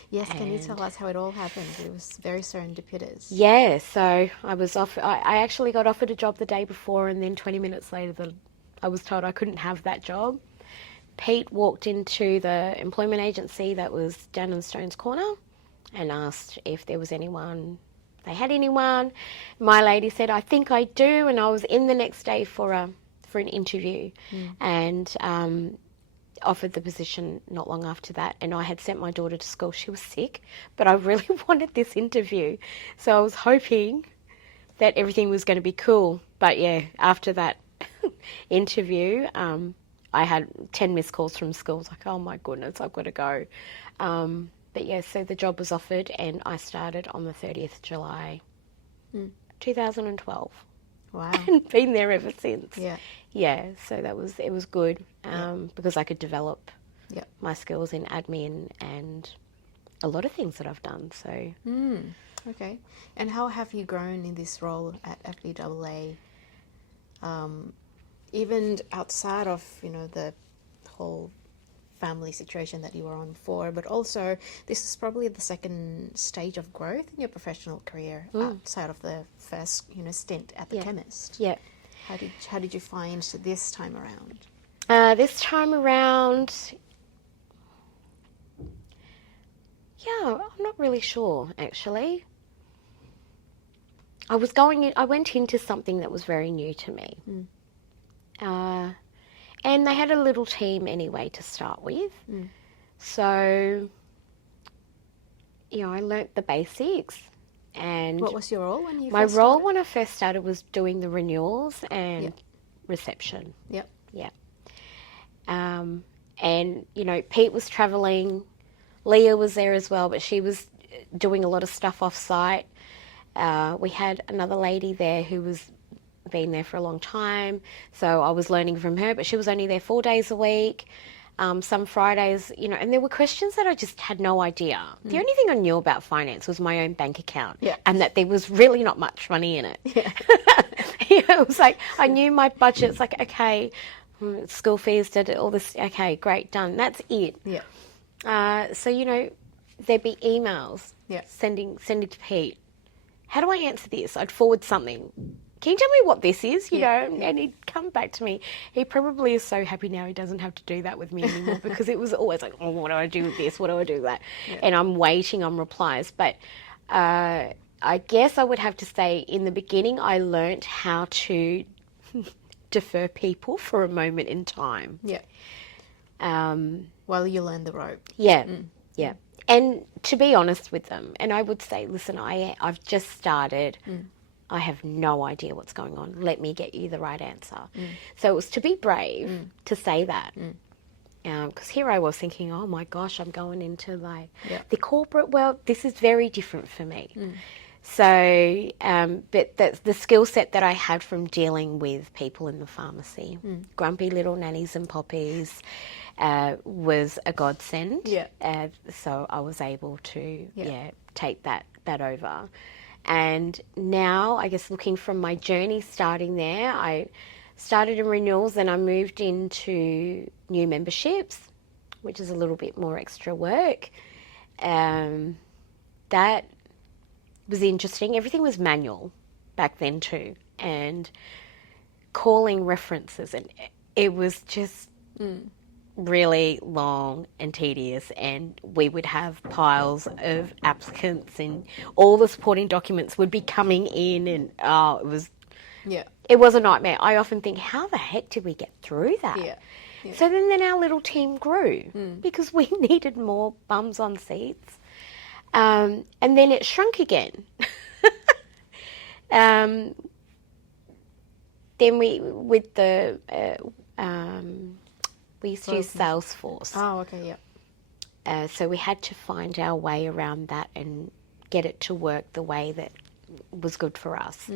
Yes, can you tell us how it all happened? It was very serendipitous. Yeah, so I was I actually got offered a job the day before, and then 20 minutes later I was told I couldn't have that job. Pete walked into the employment agency that was down in Stones Corner and asked if there was anyone, they had anyone. My lady said, I think I do, and I was in the next day for an interview and offered the position not long after that. And I had sent my daughter to school. She was sick, but I really wanted this interview. So I was hoping that everything was going to be cool. But yeah, after that interview, I had 10 missed calls from school. I was like, oh my goodness, I've got to go. But yeah, so the job was offered and I started on the 30th of July, 2012. Wow. And been there ever since. Yeah. Yeah, so it was good because I could develop Yeah. my skills in admin and a lot of things that I've done. So Okay. And how have you grown in this role at FBAA? Even outside of, the whole family situation that you were on before, but also this is probably the second stage of growth in your professional career outside of the first, stint at the chemist. Yeah. How did you find this time around? This time around, I'm not really sure actually. I went into something that was very new to me. And they had a little team anyway to start with. So, I learnt the basics. And what was your role when you my first role started? when I first started was doing the renewals and reception. Yep. Yeah. And, Pete was travelling. Leah was there as well, but she was doing a lot of stuff off-site. We had another lady there who was been there for a long time, so I was learning from her, but she was only there 4 days a week. Some Fridays, and there were questions that I just had no idea. The only thing I knew about finance was my own bank account and that there was really not much money in it. Yeah. It was like, I knew my budget. It's like, okay, school fees, did all this, okay, great, done. That's it. Yeah. So, there'd be emails sending to Pete. How do I answer this? I'd forward something. Can you tell me what this is? And he'd come back to me. He probably is so happy now he doesn't have to do that with me anymore because it was always like, oh, what do I do with this? What do I do with that? Yeah. And I'm waiting on replies. But I guess I would have to say in the beginning I learnt how to defer people for a moment in time. Yeah. While you learn the rope. Yeah. Yeah. And to be honest with them, and I would say, listen, I've just started. I have no idea what's going on. Let me get you the right answer. So it was to be brave to say that. Because here I was thinking, oh my gosh, I'm going into the corporate world. This is very different for me. So, but the skill set that I had from dealing with people in the pharmacy, grumpy little nannies and poppies, was a godsend. Yeah. So I was able to take that over. And now, I guess looking from my journey starting there, I started in renewals, then I moved into new memberships, which is a little bit more extra work. That was interesting. Everything was manual back then too, and calling references, and it was just really long and tedious, and we would have piles of applicants and all the supporting documents would be coming in, and it was a nightmare. I often think, how the heck did we get through that? So then our little team grew because we needed more bums on seats, and then it shrunk again. Then we used to use Salesforce. Oh, okay, yeah. So we had to find our way around that and get it to work the way that was good for us.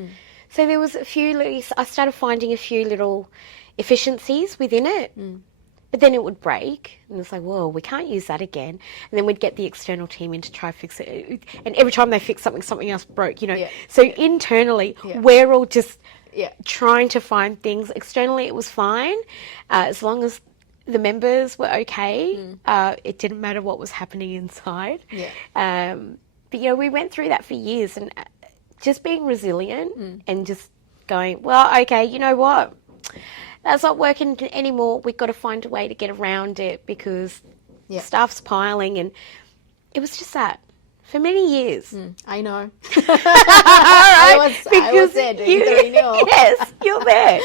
So there was I started finding a few little efficiencies within it. But then it would break, and it's like, whoa, we can't use that again. And then we'd get the external team in to try to fix it. And every time they fix something, something else broke, you know. Yeah. So internally, we're all just trying to find things. Externally, it was fine. As long as the members were okay, it didn't matter what was happening inside. But, you know, we went through that for years, and just being resilient and just going, well, okay, you know what? That's not working anymore. We've got to find a way to get around it because stuff's piling. And it was just that for many years. I know. I was there doing 3-0. Yes, you're there.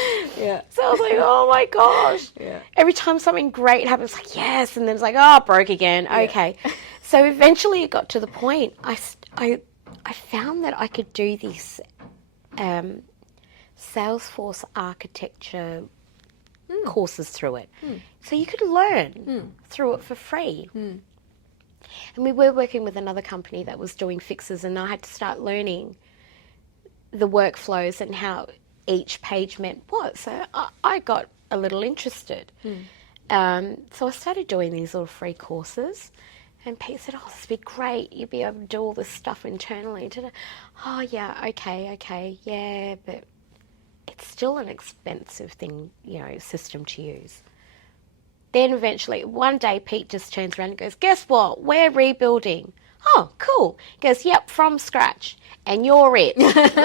So I was like, oh my gosh. Every time something great happens, like, yes. And then it's like, oh, broke again. Okay. So eventually it got to the point I found that I could do this Salesforce architecture courses through it. So you could learn through it for free. And we were working with another company that was doing fixes, and I had to start learning the workflows and how each page meant what. So I got a little interested. So I started doing these little free courses, and Pete said, oh, this would be great. You'd be able to do all this stuff internally. Oh, yeah, okay, yeah, but it's still an expensive thing, you know, system to use. Then eventually, one day, Pete just turns around and goes, guess what? We're rebuilding. Oh, cool. He goes, yep, from scratch. And you're it. I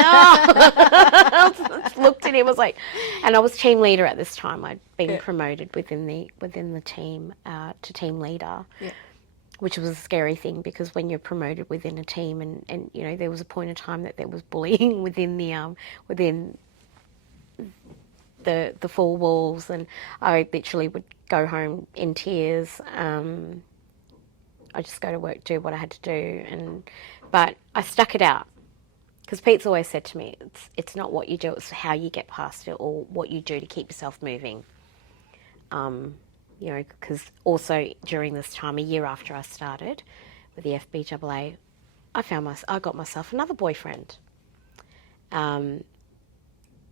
looked at him, I was like, and I was team leader at this time. I'd been promoted within the team to team leader, which was a scary thing because when you're promoted within a team and you know, there was a point in time that there was bullying within the four walls, and I literally would go home in tears. I just go to work, do what I had to do, but I stuck it out because Pete's always said to me, it's not what you do, it's how you get past it or what you do to keep yourself moving. You know, because also during this time, a year after I started with the FBAA, I got myself another boyfriend.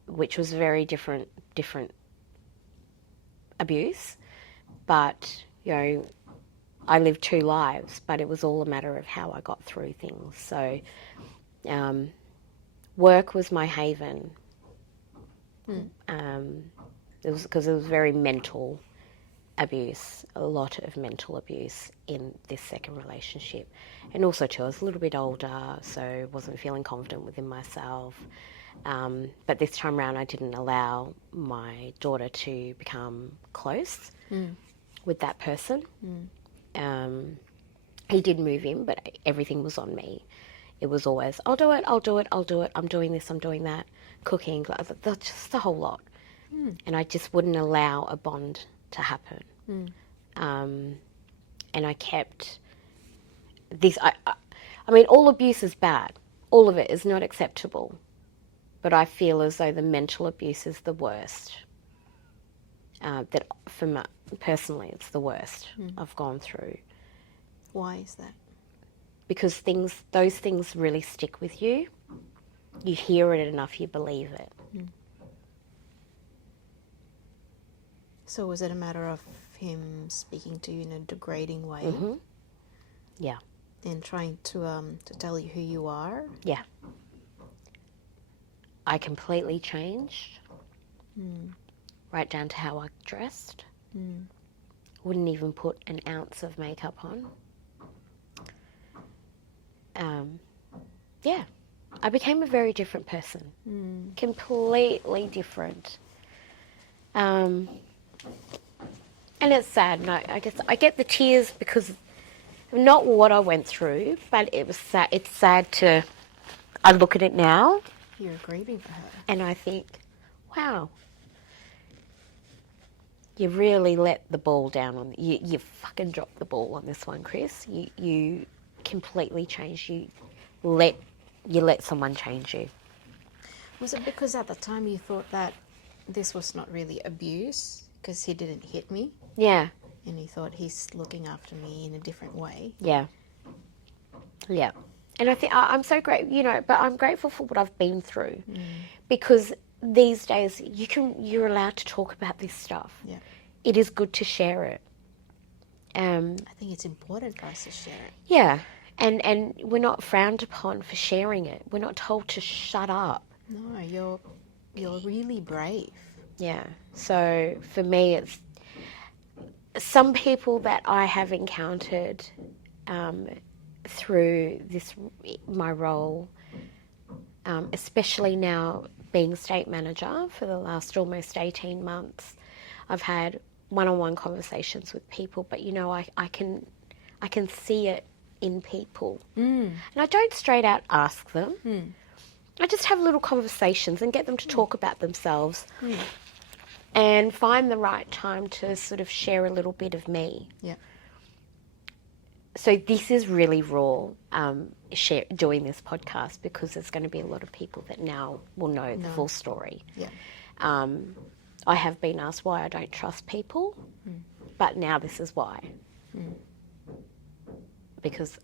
Which was very different abuse, but you know, I lived two lives, but it was all a matter of how I got through things. So work was my haven. It was because it was very mental abuse, a lot of mental abuse in this second relationship, and also too I was a little bit older, so wasn't feeling confident within myself. But this time around, I didn't allow my daughter to become close with that person. He did move in, but everything was on me. It was always, I'll do it, I'm doing this, I'm doing that, cooking, just the whole lot. And I just wouldn't allow a bond to happen. And I kept this, I mean, all abuse is bad. All of it is not acceptable. But I feel as though the mental abuse is the worst. That for me, personally, it's the worst I've gone through. Why is that? Because those things really stick with you. You hear it enough, you believe it. So was it a matter of him speaking to you in a degrading way? Yeah. And trying to tell you who you are? Yeah. I completely changed, right down to how I dressed. Wouldn't even put an ounce of makeup on. Yeah, I became a very different person, completely different. And it's sad, and I guess I get the tears because not what I went through, but it was sad. It's sad I look at it now. You're grieving for her. And I think, wow, you really let the ball down you fucking dropped the ball on this one, Chris. You completely changed. You let someone change you. Was it because at the time you thought that this was not really abuse because he didn't hit me? Yeah. And you thought he's looking after me in a different way? Yeah. Yeah. And I think I'm so great, but I'm grateful for what I've been through, because these days you're allowed to talk about this stuff. Yeah. It is good to share it. I think it's important for us to share it. Yeah, and we're not frowned upon for sharing it. We're not told to shut up. No, you're really brave. Yeah. So for me, it's some people that I have encountered through my role, especially now being state manager for the last almost 18 months. I've had one-on-one conversations with people, but I can see it in people, and I don't straight out ask them. I just have little conversations and get them to talk about themselves, and find the right time to sort of share a little bit of me. Yeah. So this is really raw, doing this podcast, because there's going to be a lot of people that now will know the full story. Yeah. I have been asked why I don't trust people, but now this is why. Because,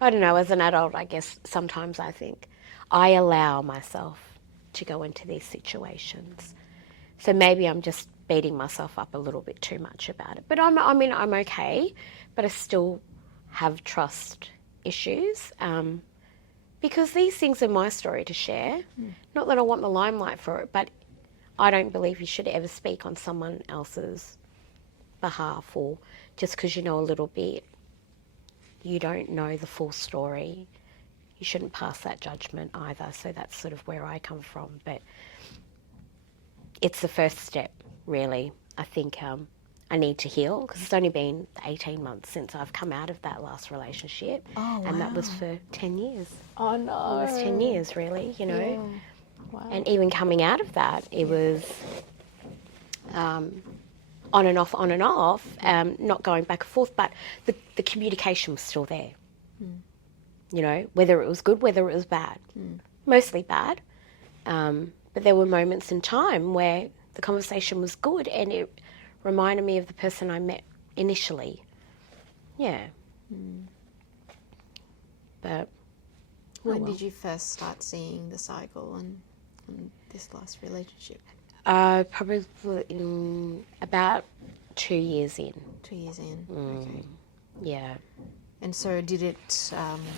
I don't know, as an adult, I guess sometimes I think I allow myself to go into these situations. So maybe I'm just beating myself up a little bit too much about it. But I'm okay, but I still have trust issues. Because these things are my story to share. Not that I want the limelight for it, but I don't believe you should ever speak on someone else's behalf, or just because you know a little bit, you don't know the full story. You shouldn't pass that judgment either. So that's sort of where I come from. But it's the first step, really. I think I need to heal, because it's only been 18 months since I've come out of that last relationship. Oh, wow. And that was for 10 years. Oh, no. Almost 10 years, really, Yeah. Wow. And even coming out of that, it was on and off, not going back and forth, but the communication was still there. Whether it was good, whether it was bad. Mostly bad. But there were moments in time where the conversation was good, and it reminded me of the person I met initially. Yeah. But when did you first start seeing the cycle and this last relationship? Probably about 2 years in. 2 years in. Okay. Yeah. And so did it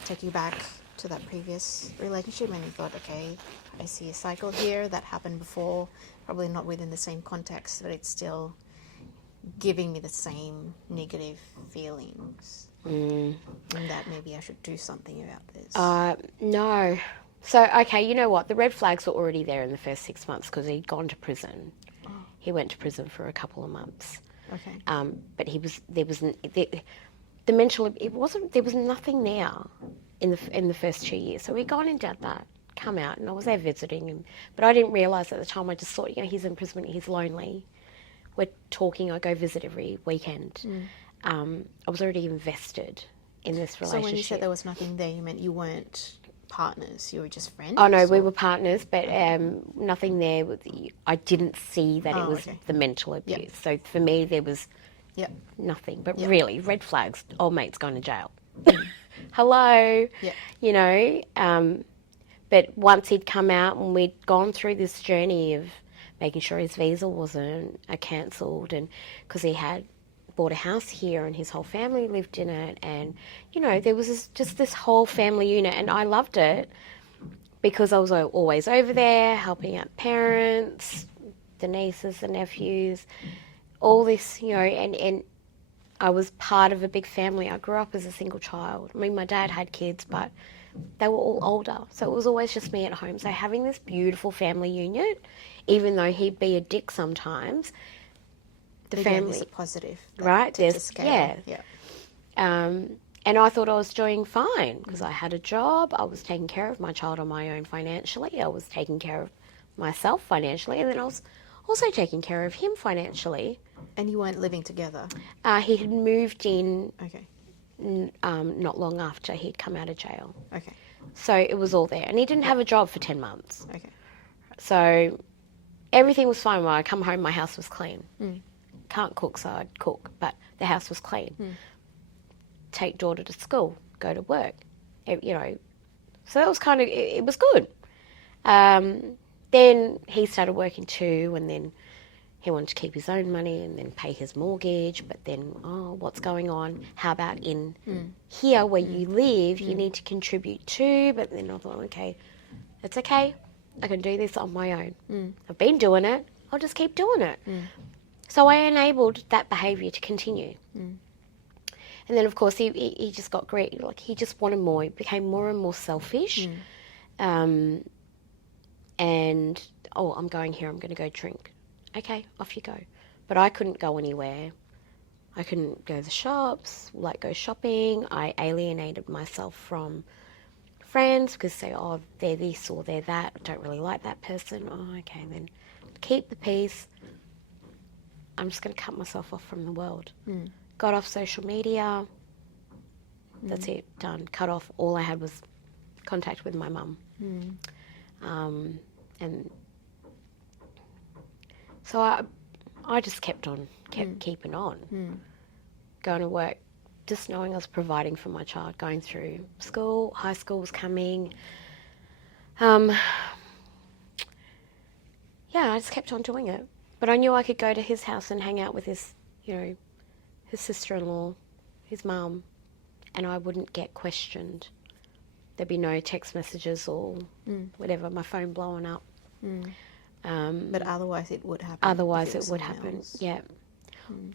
take you back to that previous relationship, and you thought, okay, I see a cycle here that happened before, probably not within the same context, but it's still giving me the same negative feelings, and that maybe I should do something about this? No. So, okay, you know what? The red flags were already there in the first 6 months, because he'd gone to prison. Oh. He went to prison for a couple of months. Okay. But there was nothing there in the first 2 years. So we'd gone and done that, come out, and I was there visiting him. But I didn't realise at the time. I just thought, he's in prison, he's lonely. We're talking, I go visit every weekend. I was already invested in this relationship. So when you said there was nothing there, you meant you weren't partners, you were just friends? Oh no, we were partners, but nothing there. I didn't see that it was the mental abuse. Yep. So for me, there was nothing. But really, red flags. Old mate's gone to jail. Hello. Yep. But once he'd come out and we'd gone through this journey of making sure his visa wasn't cancelled, and because he had bought a house here and his whole family lived in it, and there was just this whole family unit, and I loved it because I was always over there helping out parents, the nieces, the nephews, all this, and I was part of a big family. I grew up as a single child. I mean, my dad had kids, but they were all older, so it was always just me at home. So having this beautiful family unit, even though he'd be a dick sometimes, the family is a positive, right? There's scale. And I thought I was doing fine because I had a job. I was taking care of my child on my own financially. I was taking care of myself financially, and then I was also taking care of him financially. And you weren't living together? He had moved in. Okay. Not long after he'd come out of jail. Okay. So it was all there, and he didn't have a job for 10 months. Okay. So everything was fine. When I come home, my house was clean. Can't cook, so I'd cook, but the house was clean. Take daughter to school, go to work, you know. So that was kind of, it was good. Then he started working too, and then he wanted to keep his own money and then pay his mortgage, but then, what's going on? How about in here where you live, you need to contribute too? But then I thought, okay, it's okay. I can do this on my own. I've been doing it. I'll just keep doing it. So I enabled that behaviour to continue. And then, of course, he just got greedy. Like, he just wanted more. He became more and more selfish. And, I'm going here. I'm going to go drink. Okay, off you go. But I couldn't go anywhere. I couldn't go to the shops, like go shopping. I alienated myself from friends because say, they're this or they're that. I don't really like that person. Okay, then keep the peace. I'm just going to cut myself off from the world. Got off social media. That's it, done. Cut off. All I had was contact with my mum. And so I just kept keeping on. Going to work, just knowing I was providing for my child, going through school, high school was coming. I just kept on doing it. But I knew I could go to his house and hang out with his sister-in-law, his mum, and I wouldn't get questioned. There'd be no text messages or whatever, my phone blowing up. But otherwise it would happen. Otherwise it would happen, else. yeah.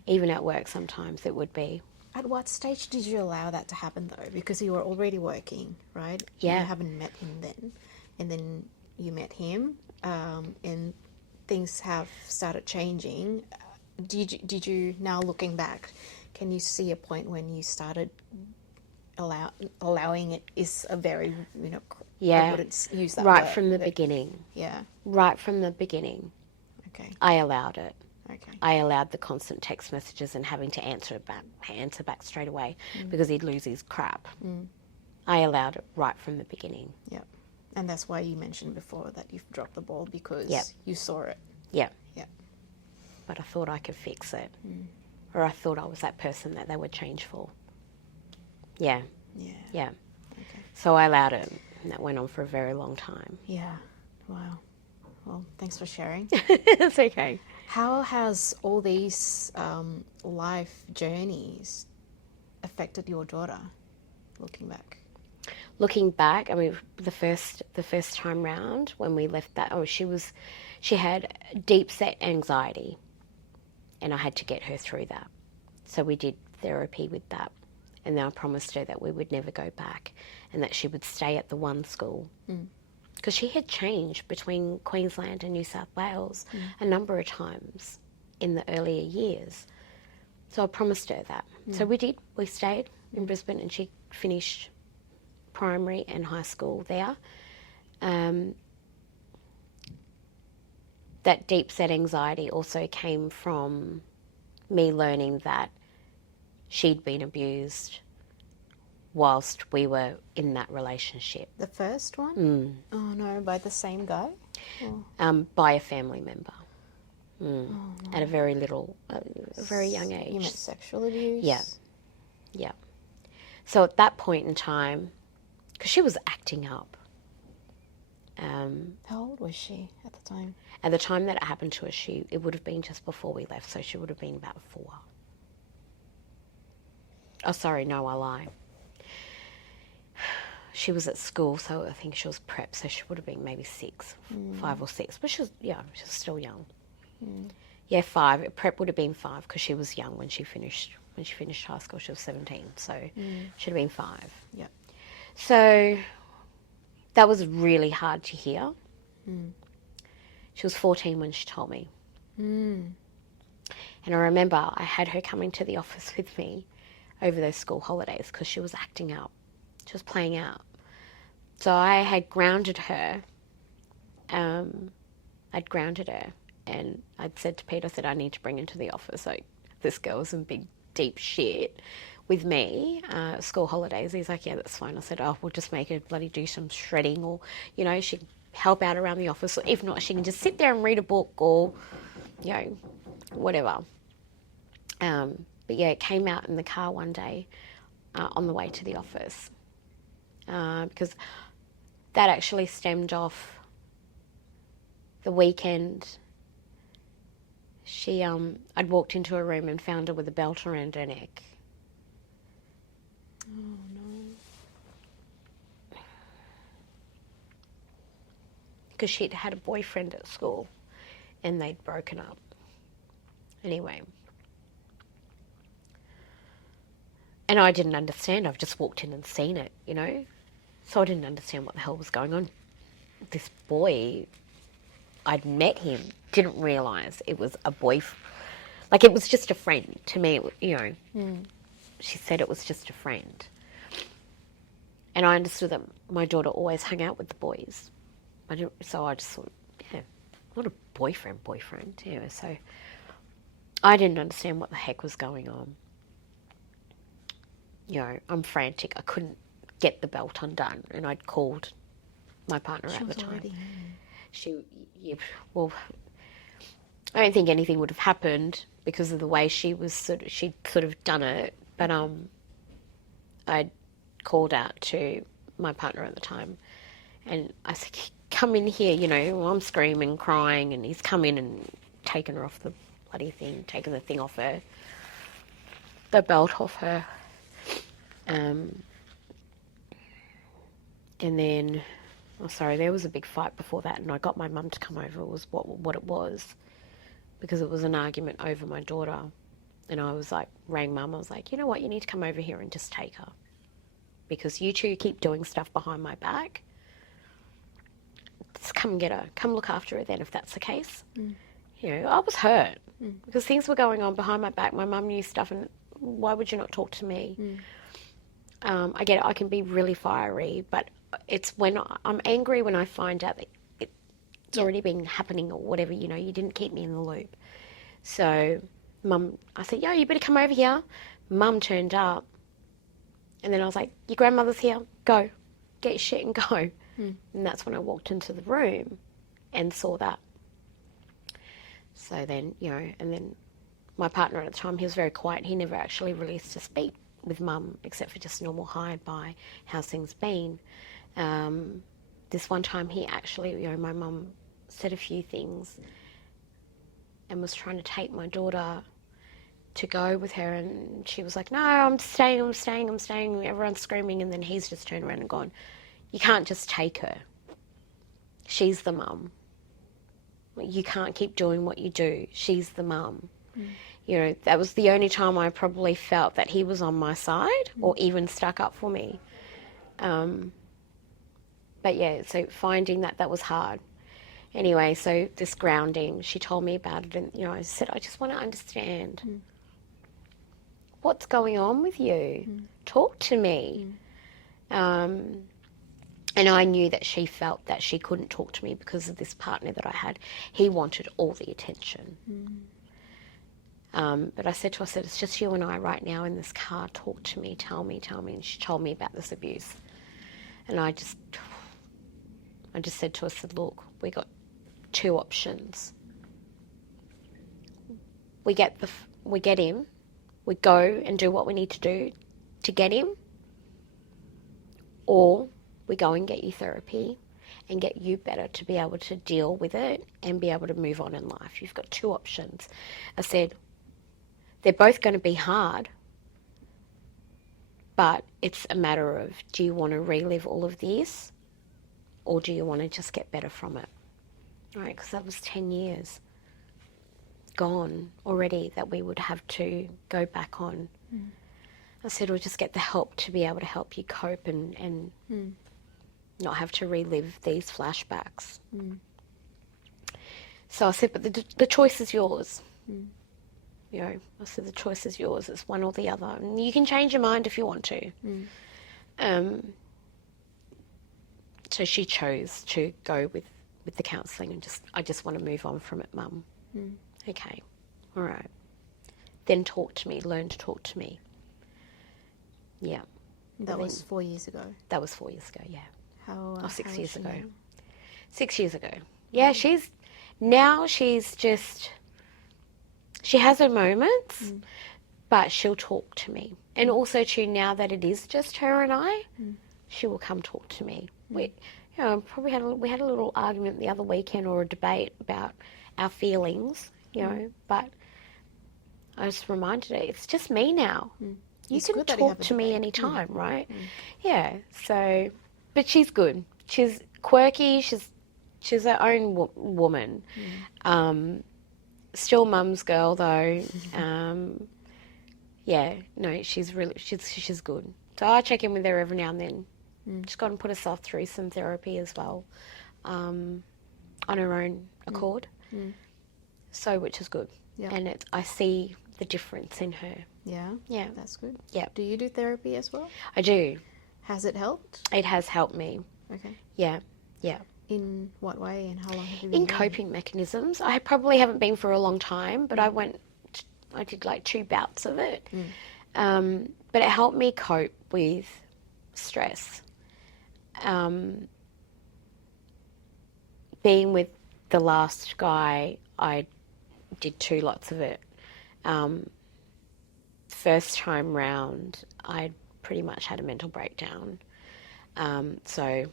Even at work sometimes it would be. At what stage did you allow that to happen though? Because you were already working, right? Yeah. You haven't met him then. And then you met him, and things have started changing. Did you now looking back, can you see a point when you started allowing it is a very, I wouldn't use that right word, from the beginning. Yeah. Right from the beginning. Okay. I allowed it. Okay. I allowed the constant text messages and having to answer back straight away because he'd lose his crap. I allowed it right from the beginning. Yeah. And that's why you mentioned before that you've dropped the ball because you saw it. Yeah. Yeah. But I thought I could fix it. Or I thought I was that person that they would change for. Yeah. Yeah. Yeah. Okay. So I allowed it. And that went on for a very long time. Yeah. Wow. Well, thanks for sharing. It's okay. How has all these life journeys affected your daughter, looking back? Looking back, I mean, the first time round when we left that, she had deep set anxiety, and I had to get her through that. So we did therapy with that, and then I promised her that we would never go back, and that she would stay at the one school. Because she had changed between Queensland and New South Wales a number of times in the earlier years. So I promised her that. So we did. We stayed in Brisbane and she finished primary and high school there. That deep-set anxiety also came from me learning that she'd been abused whilst we were in that relationship. The first one? Oh no, by the same guy? By a family member. Oh, no. At a very young age. You meant sexual abuse? Yeah. Yeah. So at that point in time, because she was acting up. How old was she at the time? At the time that it happened to her, it would have been just before we left, so she would have been about 4. Oh, sorry, no, I lie. She was at school, so I think she was prep, so she would have been maybe 6, 5 or 6. But she was still young. Yeah, 5. Prep would have been 5 because she was young when she finished high school. She was 17, so she'd have been 5. Yeah. So that was really hard to hear. She was 14 when she told me. And I remember I had her coming to the office with me over those school holidays because she was acting up. She was playing out. So I had grounded her. I'd grounded her. And I'd said to Pete, I said, I need to bring her to the office. Like, this girl's in big, deep shit with me. School holidays. He's like, yeah, that's fine. I said, we'll just make her bloody do some shredding or, she can help out around the office. Or if not, she can just sit there and read a book or, whatever. But yeah, it came out in the car one day on the way to the office. because that actually stemmed off the weekend. I'd walked into a room and found her with a belt around her neck. Oh no. Because she'd had a boyfriend at school and they'd broken up. Anyway. And I didn't understand. I've just walked in and seen it, you know. So I didn't understand what the hell was going on. This boy, I'd met him, didn't realise it was a boyfriend. Like, it was just a friend to me, you know. She said it was just a friend. And I understood that my daughter always hung out with the boys. So I just thought, yeah, not a boyfriend. Yeah, so I didn't understand what the heck was going on. You know, I'm frantic. I couldn't get the belt undone, and I'd called my partner at the time. Well, I don't think anything would have happened because of the way she'd sort of done it. But I'd called out to my partner at the time, and I said, "Come in here." You know, I'm screaming, crying, and he's come in and taken her off the bloody thing, taken the thing off her, the belt off her. And then, there was a big fight before that, and I got my mum to come over, was what it was, because it was an argument over my daughter. And I was like, rang Mum, I was like, you know what, you need to come over here and just take her, because you two keep doing stuff behind my back. Just come and get her, come look after her then, if that's the case. You know, I was hurt because things were going on behind my back. My mum knew stuff, and why would you not talk to me? I get it, I can be really fiery, but it's when I'm angry when I find out that it's already been happening or whatever, you know, you didn't keep me in the loop. So Mum, I said, you better come over here. Mum turned up, and then I was like, your grandmother's here, go, get your shit and go. And that's when I walked into the room and saw that. So then, you know, and then my partner at the time, he was very quiet. He never actually released to speak with Mum, except for just normal hi, bye, how's things been. This one time he actually, you know, my mum said a few things and was trying to take my daughter to go with her, and she was like, no, I'm staying. Everyone's screaming, and then he's just turned around and gone, you can't just take her. She's the mum. You can't keep doing what you do. She's the mum. You know, that was the only time I probably felt that he was on my side or even stuck up for me. But yeah, so finding that was hard. Anyway, so this grounding, she told me about it, and, you know, I said, I just want to understand what's going on with you. Talk to me. And I knew that she felt that she couldn't talk to me because of this partner that I had. He wanted all the attention. But I said to her, it's just you and I right now in this car. Talk to me, tell me. And she told me about this abuse. And I just said to her, I said, look, we got two options. We get him, we go and do what we need to do to get him, or we go and get you therapy and get you better to be able to deal with it and be able to move on in life. You've got two options. I said, they're both going to be hard, but it's a matter of, do you want to relive all of this, or do you want to just get better from it? Right, because that was 10 years gone already that we would have to go back on. I said, we'll just get the help to be able to help you cope and not have to relive these flashbacks. So I said, but the choice is yours. You know, I said, the choice is yours. It's one or the other. And you can change your mind if you want to. So she chose to go with the counselling and I just want to move on from it, Mum. Okay, all right. Then talk to me, learn to talk to me. Yeah. That was 4 years ago. That was 4 years ago, yeah. How? 6 years ago. Now? 6 years ago. Yeah, she's just, she has her moments, but she'll talk to me. And also too, now that it is just her and I, she will come talk to me. We probably had a little argument the other weekend, or a debate about our feelings, but I just reminded her, it's just me now. You It's can good that you have talk a to me debate. anytime, right? Yeah. So, but she's good. She's quirky. She's her own woman. Still mum's girl though. Yeah. No, she's good. So I check in with her every now and then. She's got to put herself through some therapy as well, on her own accord. So, which is good. Yeah. And I see the difference in her. Yeah. Yeah. That's good. Yeah. Do you do therapy as well? I do. Has it helped? It has helped me. Okay. Yeah. Yeah. In what way, and how long have you been In doing coping mechanisms. I probably haven't been for a long time, but I did like 2 bouts of it. But it helped me cope with stress. Being with the last guy, I did 2 lots of it. First time round, I pretty much had a mental breakdown. So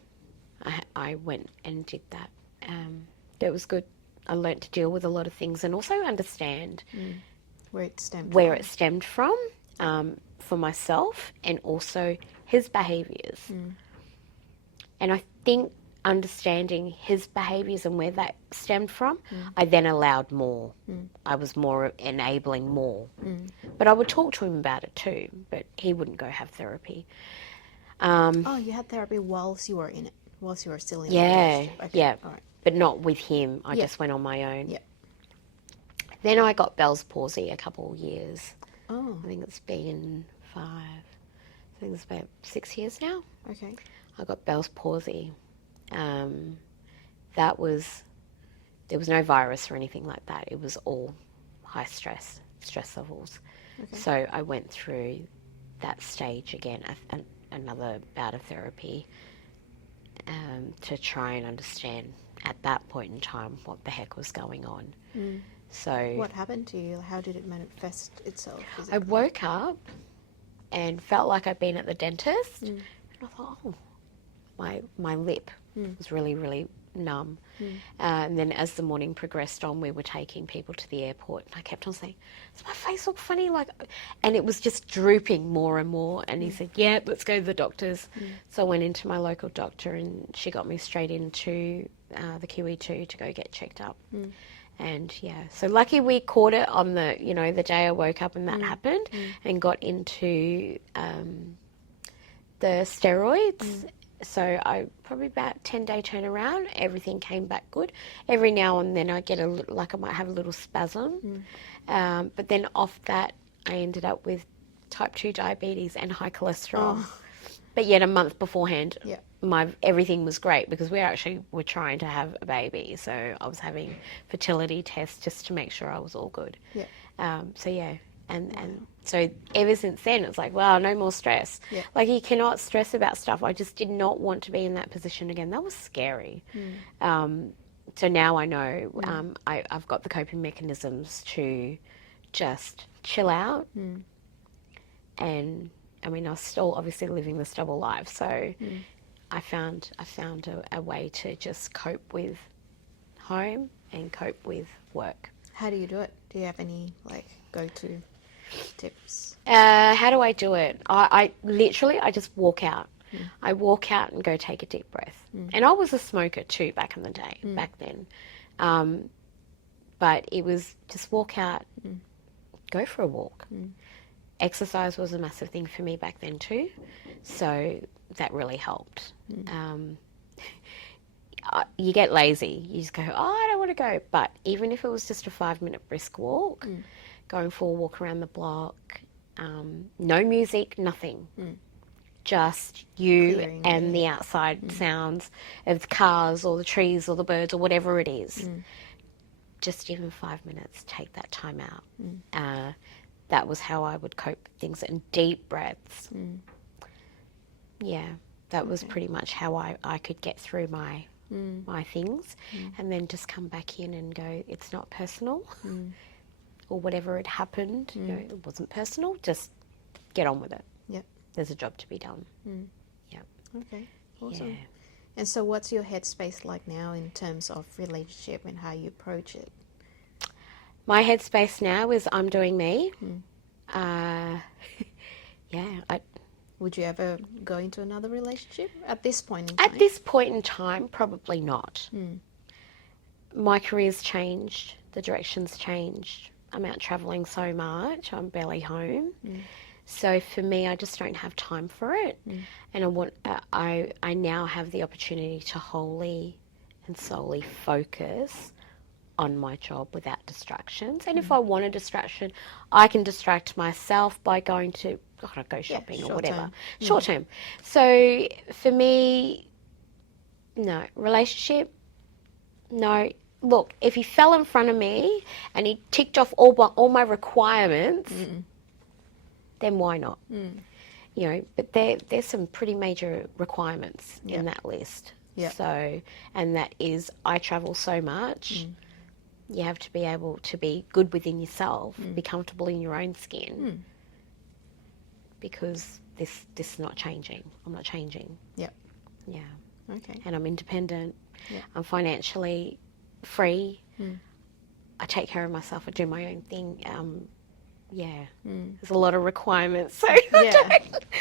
I went and did that. It was good. I learnt to deal with a lot of things and also understand where it stemmed where from? it stemmed from for myself, and also his behaviours. And I think understanding his behaviours and where that stemmed from, I then allowed more. I was more enabling more. But I would talk to him about it too, but he wouldn't go have therapy. Oh, you had therapy whilst you were in it, whilst you were still in the Yeah, relationship. Okay. yeah. All right. But not with him. I Yeah. just went on my own. Yeah. Then I got Bell's palsy a couple of years. Oh, I think it's been 5. I think it's about 6 years now. okay. I got Bell's palsy. There was no virus or anything like that. It was all high stress levels. Okay. So I went through that stage again, another bout of therapy, to try and understand at that point in time what the heck was going on. So What happened to you? How did it manifest itself? I woke up and felt like I'd been at the dentist, and I thought, oh, my lip was really, really numb. And then as the morning progressed on, we were taking people to the airport, and I kept on saying, does my face look funny? And it was just drooping more and more. And he said, yeah, let's go to the doctors. So I went into my local doctor, and she got me straight into the QE2 to go get checked up. And yeah, so lucky we caught it on the day I woke up and that happened, and got into the steroids. So I probably about 10-day turnaround, everything came back good. Every now and then I get I might have a little spasm. But then off that, I ended up with type 2 diabetes and high cholesterol. But yet a month beforehand, everything was great, because we actually were trying to have a baby. So I was having fertility tests just to make sure I was all good. So yeah. And so ever since then, it's like, wow, no more stress. Like, you cannot stress about stuff. I just did not want to be in that position again. That was scary. So now I know I've got the coping mechanisms to just chill out. And I mean, I was still obviously living this double life. So I found a way to just cope with home and cope with work. How do you do it? Do you have any go-to tips? How do I do it? I literally just walk out. I walk out and go take a deep breath. And I was a smoker too back in the day, back then. But it was just walk out, go for a walk. Exercise was a massive thing for me back then too. So that really helped. You get lazy. You just go, oh, I don't want to go. But even if it was just a 5-minute brisk walk, going for a walk around the block, no music, nothing. Just you Clearing, and the outside sounds of the cars or the trees or the birds or whatever it is. Just even 5 minutes, take that time out. That was how I would cope with things, and deep breaths. Yeah, that was pretty much how I could get through my things, and then just come back in and go, it's not personal, or whatever had happened, it wasn't personal, just get on with it. Yep. There's a job to be done. Yeah. Okay, awesome. Yeah. And so what's your headspace like now in terms of relationship and how you approach it? My headspace now is I'm doing me. Mm. Yeah. Would you ever go into another relationship at this point in time? At this point in time, probably not. Mm. My career's changed. The direction's changed. I'm out travelling so much. I'm barely home. Mm. So for me, I just don't have time for it. Mm. And I now have the opportunity to wholly and solely focus on my job without distractions. And if I want a distraction, I can distract myself by going to go shopping or whatever. term. Short term. So for me, no. Relationship, no. Look, if he fell in front of me and he ticked off all my requirements, then why not? You know, but there's some pretty major requirements in that list. Yeah. So, and that is, I travel so much. You have to be able to be good within yourself, be comfortable in your own skin, because this is not changing. I'm not changing. Yeah. Yeah. Okay. And I'm independent. Yeah. I'm financially free. I take care of myself. I do my own thing. There's a lot of requirements. So Yeah.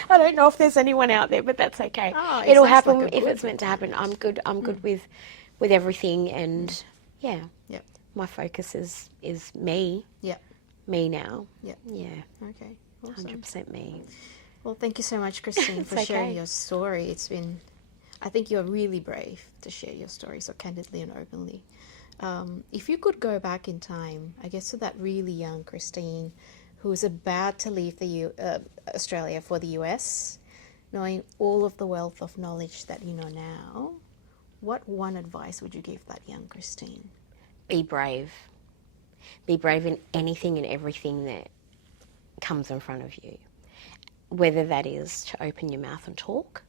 I don't know if there's anyone out there, but that's okay. Oh, it It'll sounds happen like a if good- it's meant to happen. I'm good. I'm good with everything, and Yeah. my focus is me. Yeah. Me now. Yeah. Yeah. Okay. Awesome. 100% me. Well, thank you so much, Christine, for It's sharing okay. your story. I think you're really brave to share your story so candidly and openly. If you could go back in time, I guess to that really young Christine who was about to leave Australia for the US, knowing all of the wealth of knowledge that you know now, what one advice would you give that young Christine? Be brave. Be brave in anything and everything that comes in front of you. Whether that is to open your mouth and talk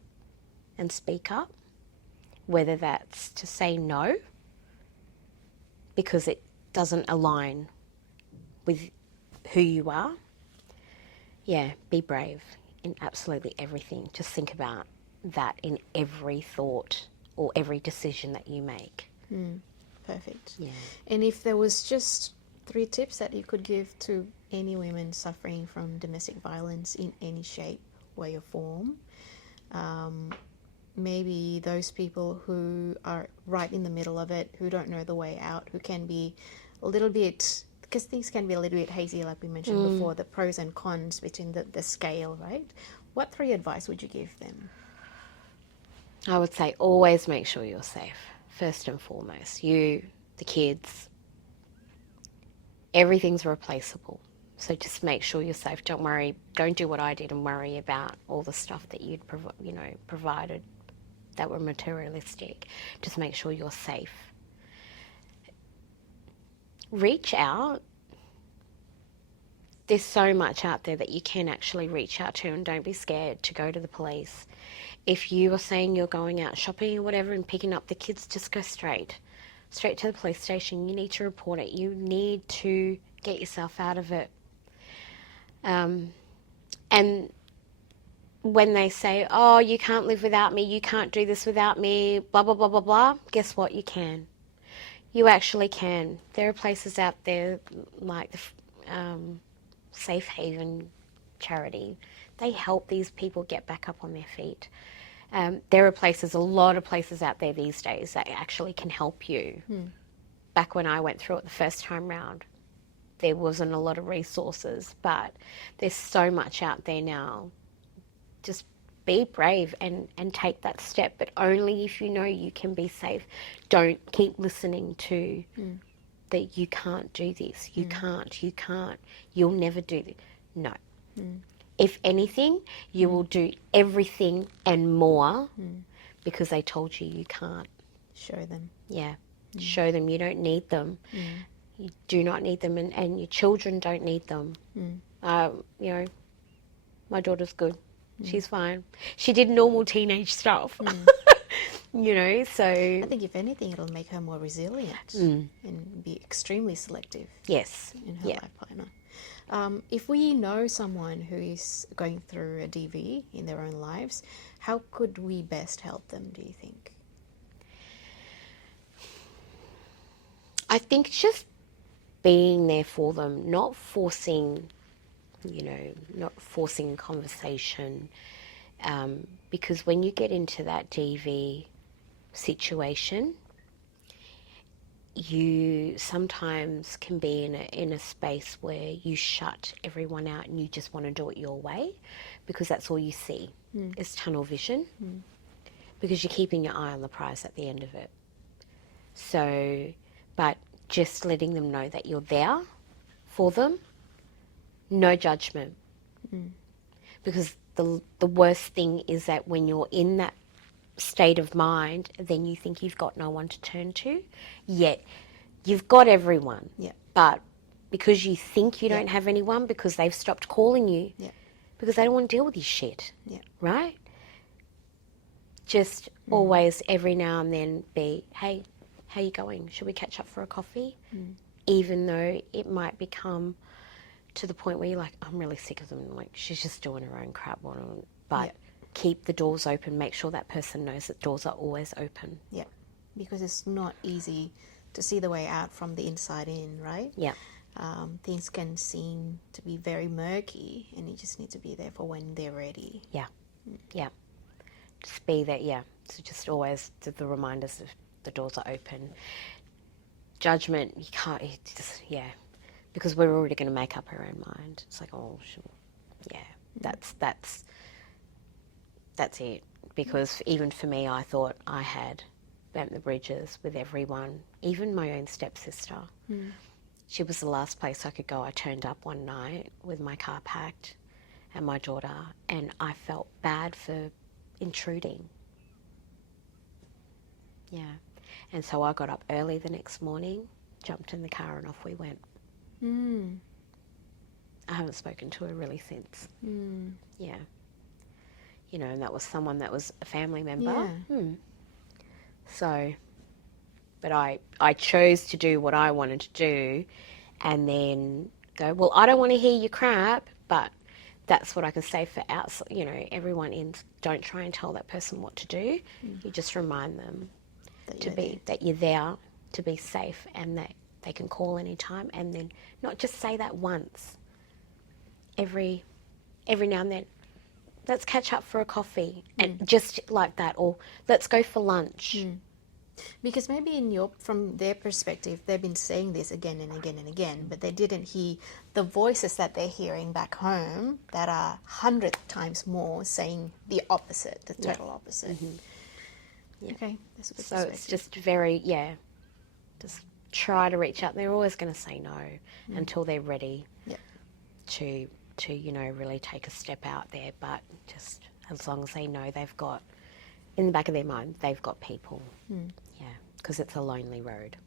and speak up, whether that's to say no because it doesn't align with who you are. Yeah, be brave in absolutely everything. Just think about that in every thought or every decision that you make. Perfect. Yeah. And if there was just 3 tips that you could give to any women suffering from domestic violence in any shape, way, or form, maybe those people who are right in the middle of it, who don't know the way out, who can be a little bit, because things can be a little bit hazy, like we mentioned before, the pros and cons between the scale, right? What 3 advice would you give them? I would say always make sure you're safe, first and foremost. You, the kids, everything's replaceable. So just make sure you're safe. Don't worry. Don't do what I did and worry about all the stuff that you'd provided that were materialistic. Just make sure you're safe. Reach out. There's so much out there that you can actually reach out to, and don't be scared to go to the police. If you are saying you're going out shopping or whatever and picking up the kids, just go straight to the police station. You need to report it. You need to get yourself out of it. And when they say, oh, you can't live without me, you can't do this without me, blah, blah, blah, blah, blah, guess what? You can. You actually can. There are places out there like the Safe Haven charity. They help these people get back up on their feet. There are a lot of places out there these days that actually can help you. Back when I went through it the first time round, there wasn't a lot of resources, but there's so much out there now. Just be brave and take that step, but only if you know you can be safe. Don't keep listening to that you can't do this, you can't, you'll never do this. No. If anything, you will do everything and more because they told you you can't. Show them. Yeah. Show them you don't need them. You do not need them, and your children don't need them. My daughter's good. She's fine. She did normal teenage stuff. So I think if anything, it'll make her more resilient and be extremely selective yes, in her life partner. If we know someone who is going through a DV in their own lives, how could we best help them, do you think? I think just being there for them, not forcing conversation, because when you get into that DV situation, you sometimes can be in a space where you shut everyone out and you just want to do it your way, because that's all you see is tunnel vision, because you're keeping your eye on the prize at the end of it. So, but just letting them know that you're there for them, no judgment. Because the worst thing is that when you're in that state of mind, then you think you've got no one to turn to, yet you've got everyone. Yeah. But because you think you don't have anyone, because they've stopped calling you, because they don't want to deal with your shit, right? Just always, every now and then, be, hey, how you going? Should we catch up for a coffee? Even though it might become to the point where you're like, I'm really sick of them. Like, she's just doing her own crap. But keep the doors open. Make sure that person knows that doors are always open. Yeah, because it's not easy to see the way out from the inside in, right? Yeah. Things can seem to be very murky, and you just need to be there for when they're ready. Yeah. Yeah. Just be there, So just always the reminders of the doors are open. Judgment, you can't, because we're already going to make up our own mind. It's like, oh, that's it. Because even for me, I thought I had burnt the bridges with everyone, even my own stepsister. She was the last place I could go. I turned up one night with my car packed and my daughter, and I felt bad for intruding. Yeah. And so I got up early the next morning, jumped in the car, and off we went. I haven't spoken to her really since. Yeah. And that was someone that was a family member. So, but I chose to do what I wanted to do, and then go, well, I don't want to hear your crap, but that's what I can say for everyone in. Don't try and tell that person what to do. You just remind them that you're there to be safe, and that they can call anytime, and then not just say that once. Every now and then, let's catch up for a coffee, and just like that, or let's go for lunch. Because maybe from their perspective, they've been saying this again and again and again, but they didn't hear the voices that they're hearing back home that are 100 times more saying the opposite, the total opposite. Okay, that's a good perspective. It's just very, just try to reach out. They're always going to say no until they're ready to really take a step out there. But just as long as they know they've got, in the back of their mind, they've got people. Because it's a lonely road.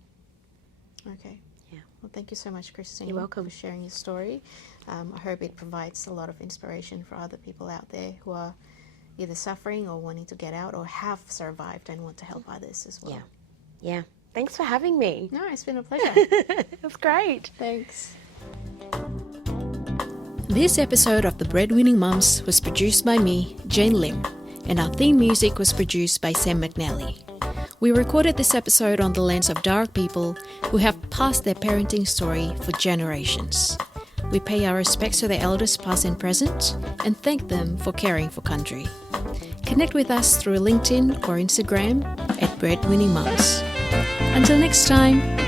Okay. Yeah. Well, thank you so much, Christine. You're welcome. For sharing your story. I hope it provides a lot of inspiration for other people out there who are either suffering or wanting to get out, or have survived and want to help others as well. Yeah. Thanks for having me. No, it's been a pleasure. It was great. Thanks. This episode of the Breadwinning Mums was produced by me, Jane Lim, and our theme music was produced by Sam McNally. We recorded this episode on the lens of Darug people who have passed their parenting story for generations. We pay our respects to their elders past and present, and thank them for caring for country. Connect with us through LinkedIn or Instagram at Breadwinning Mums. Until next time.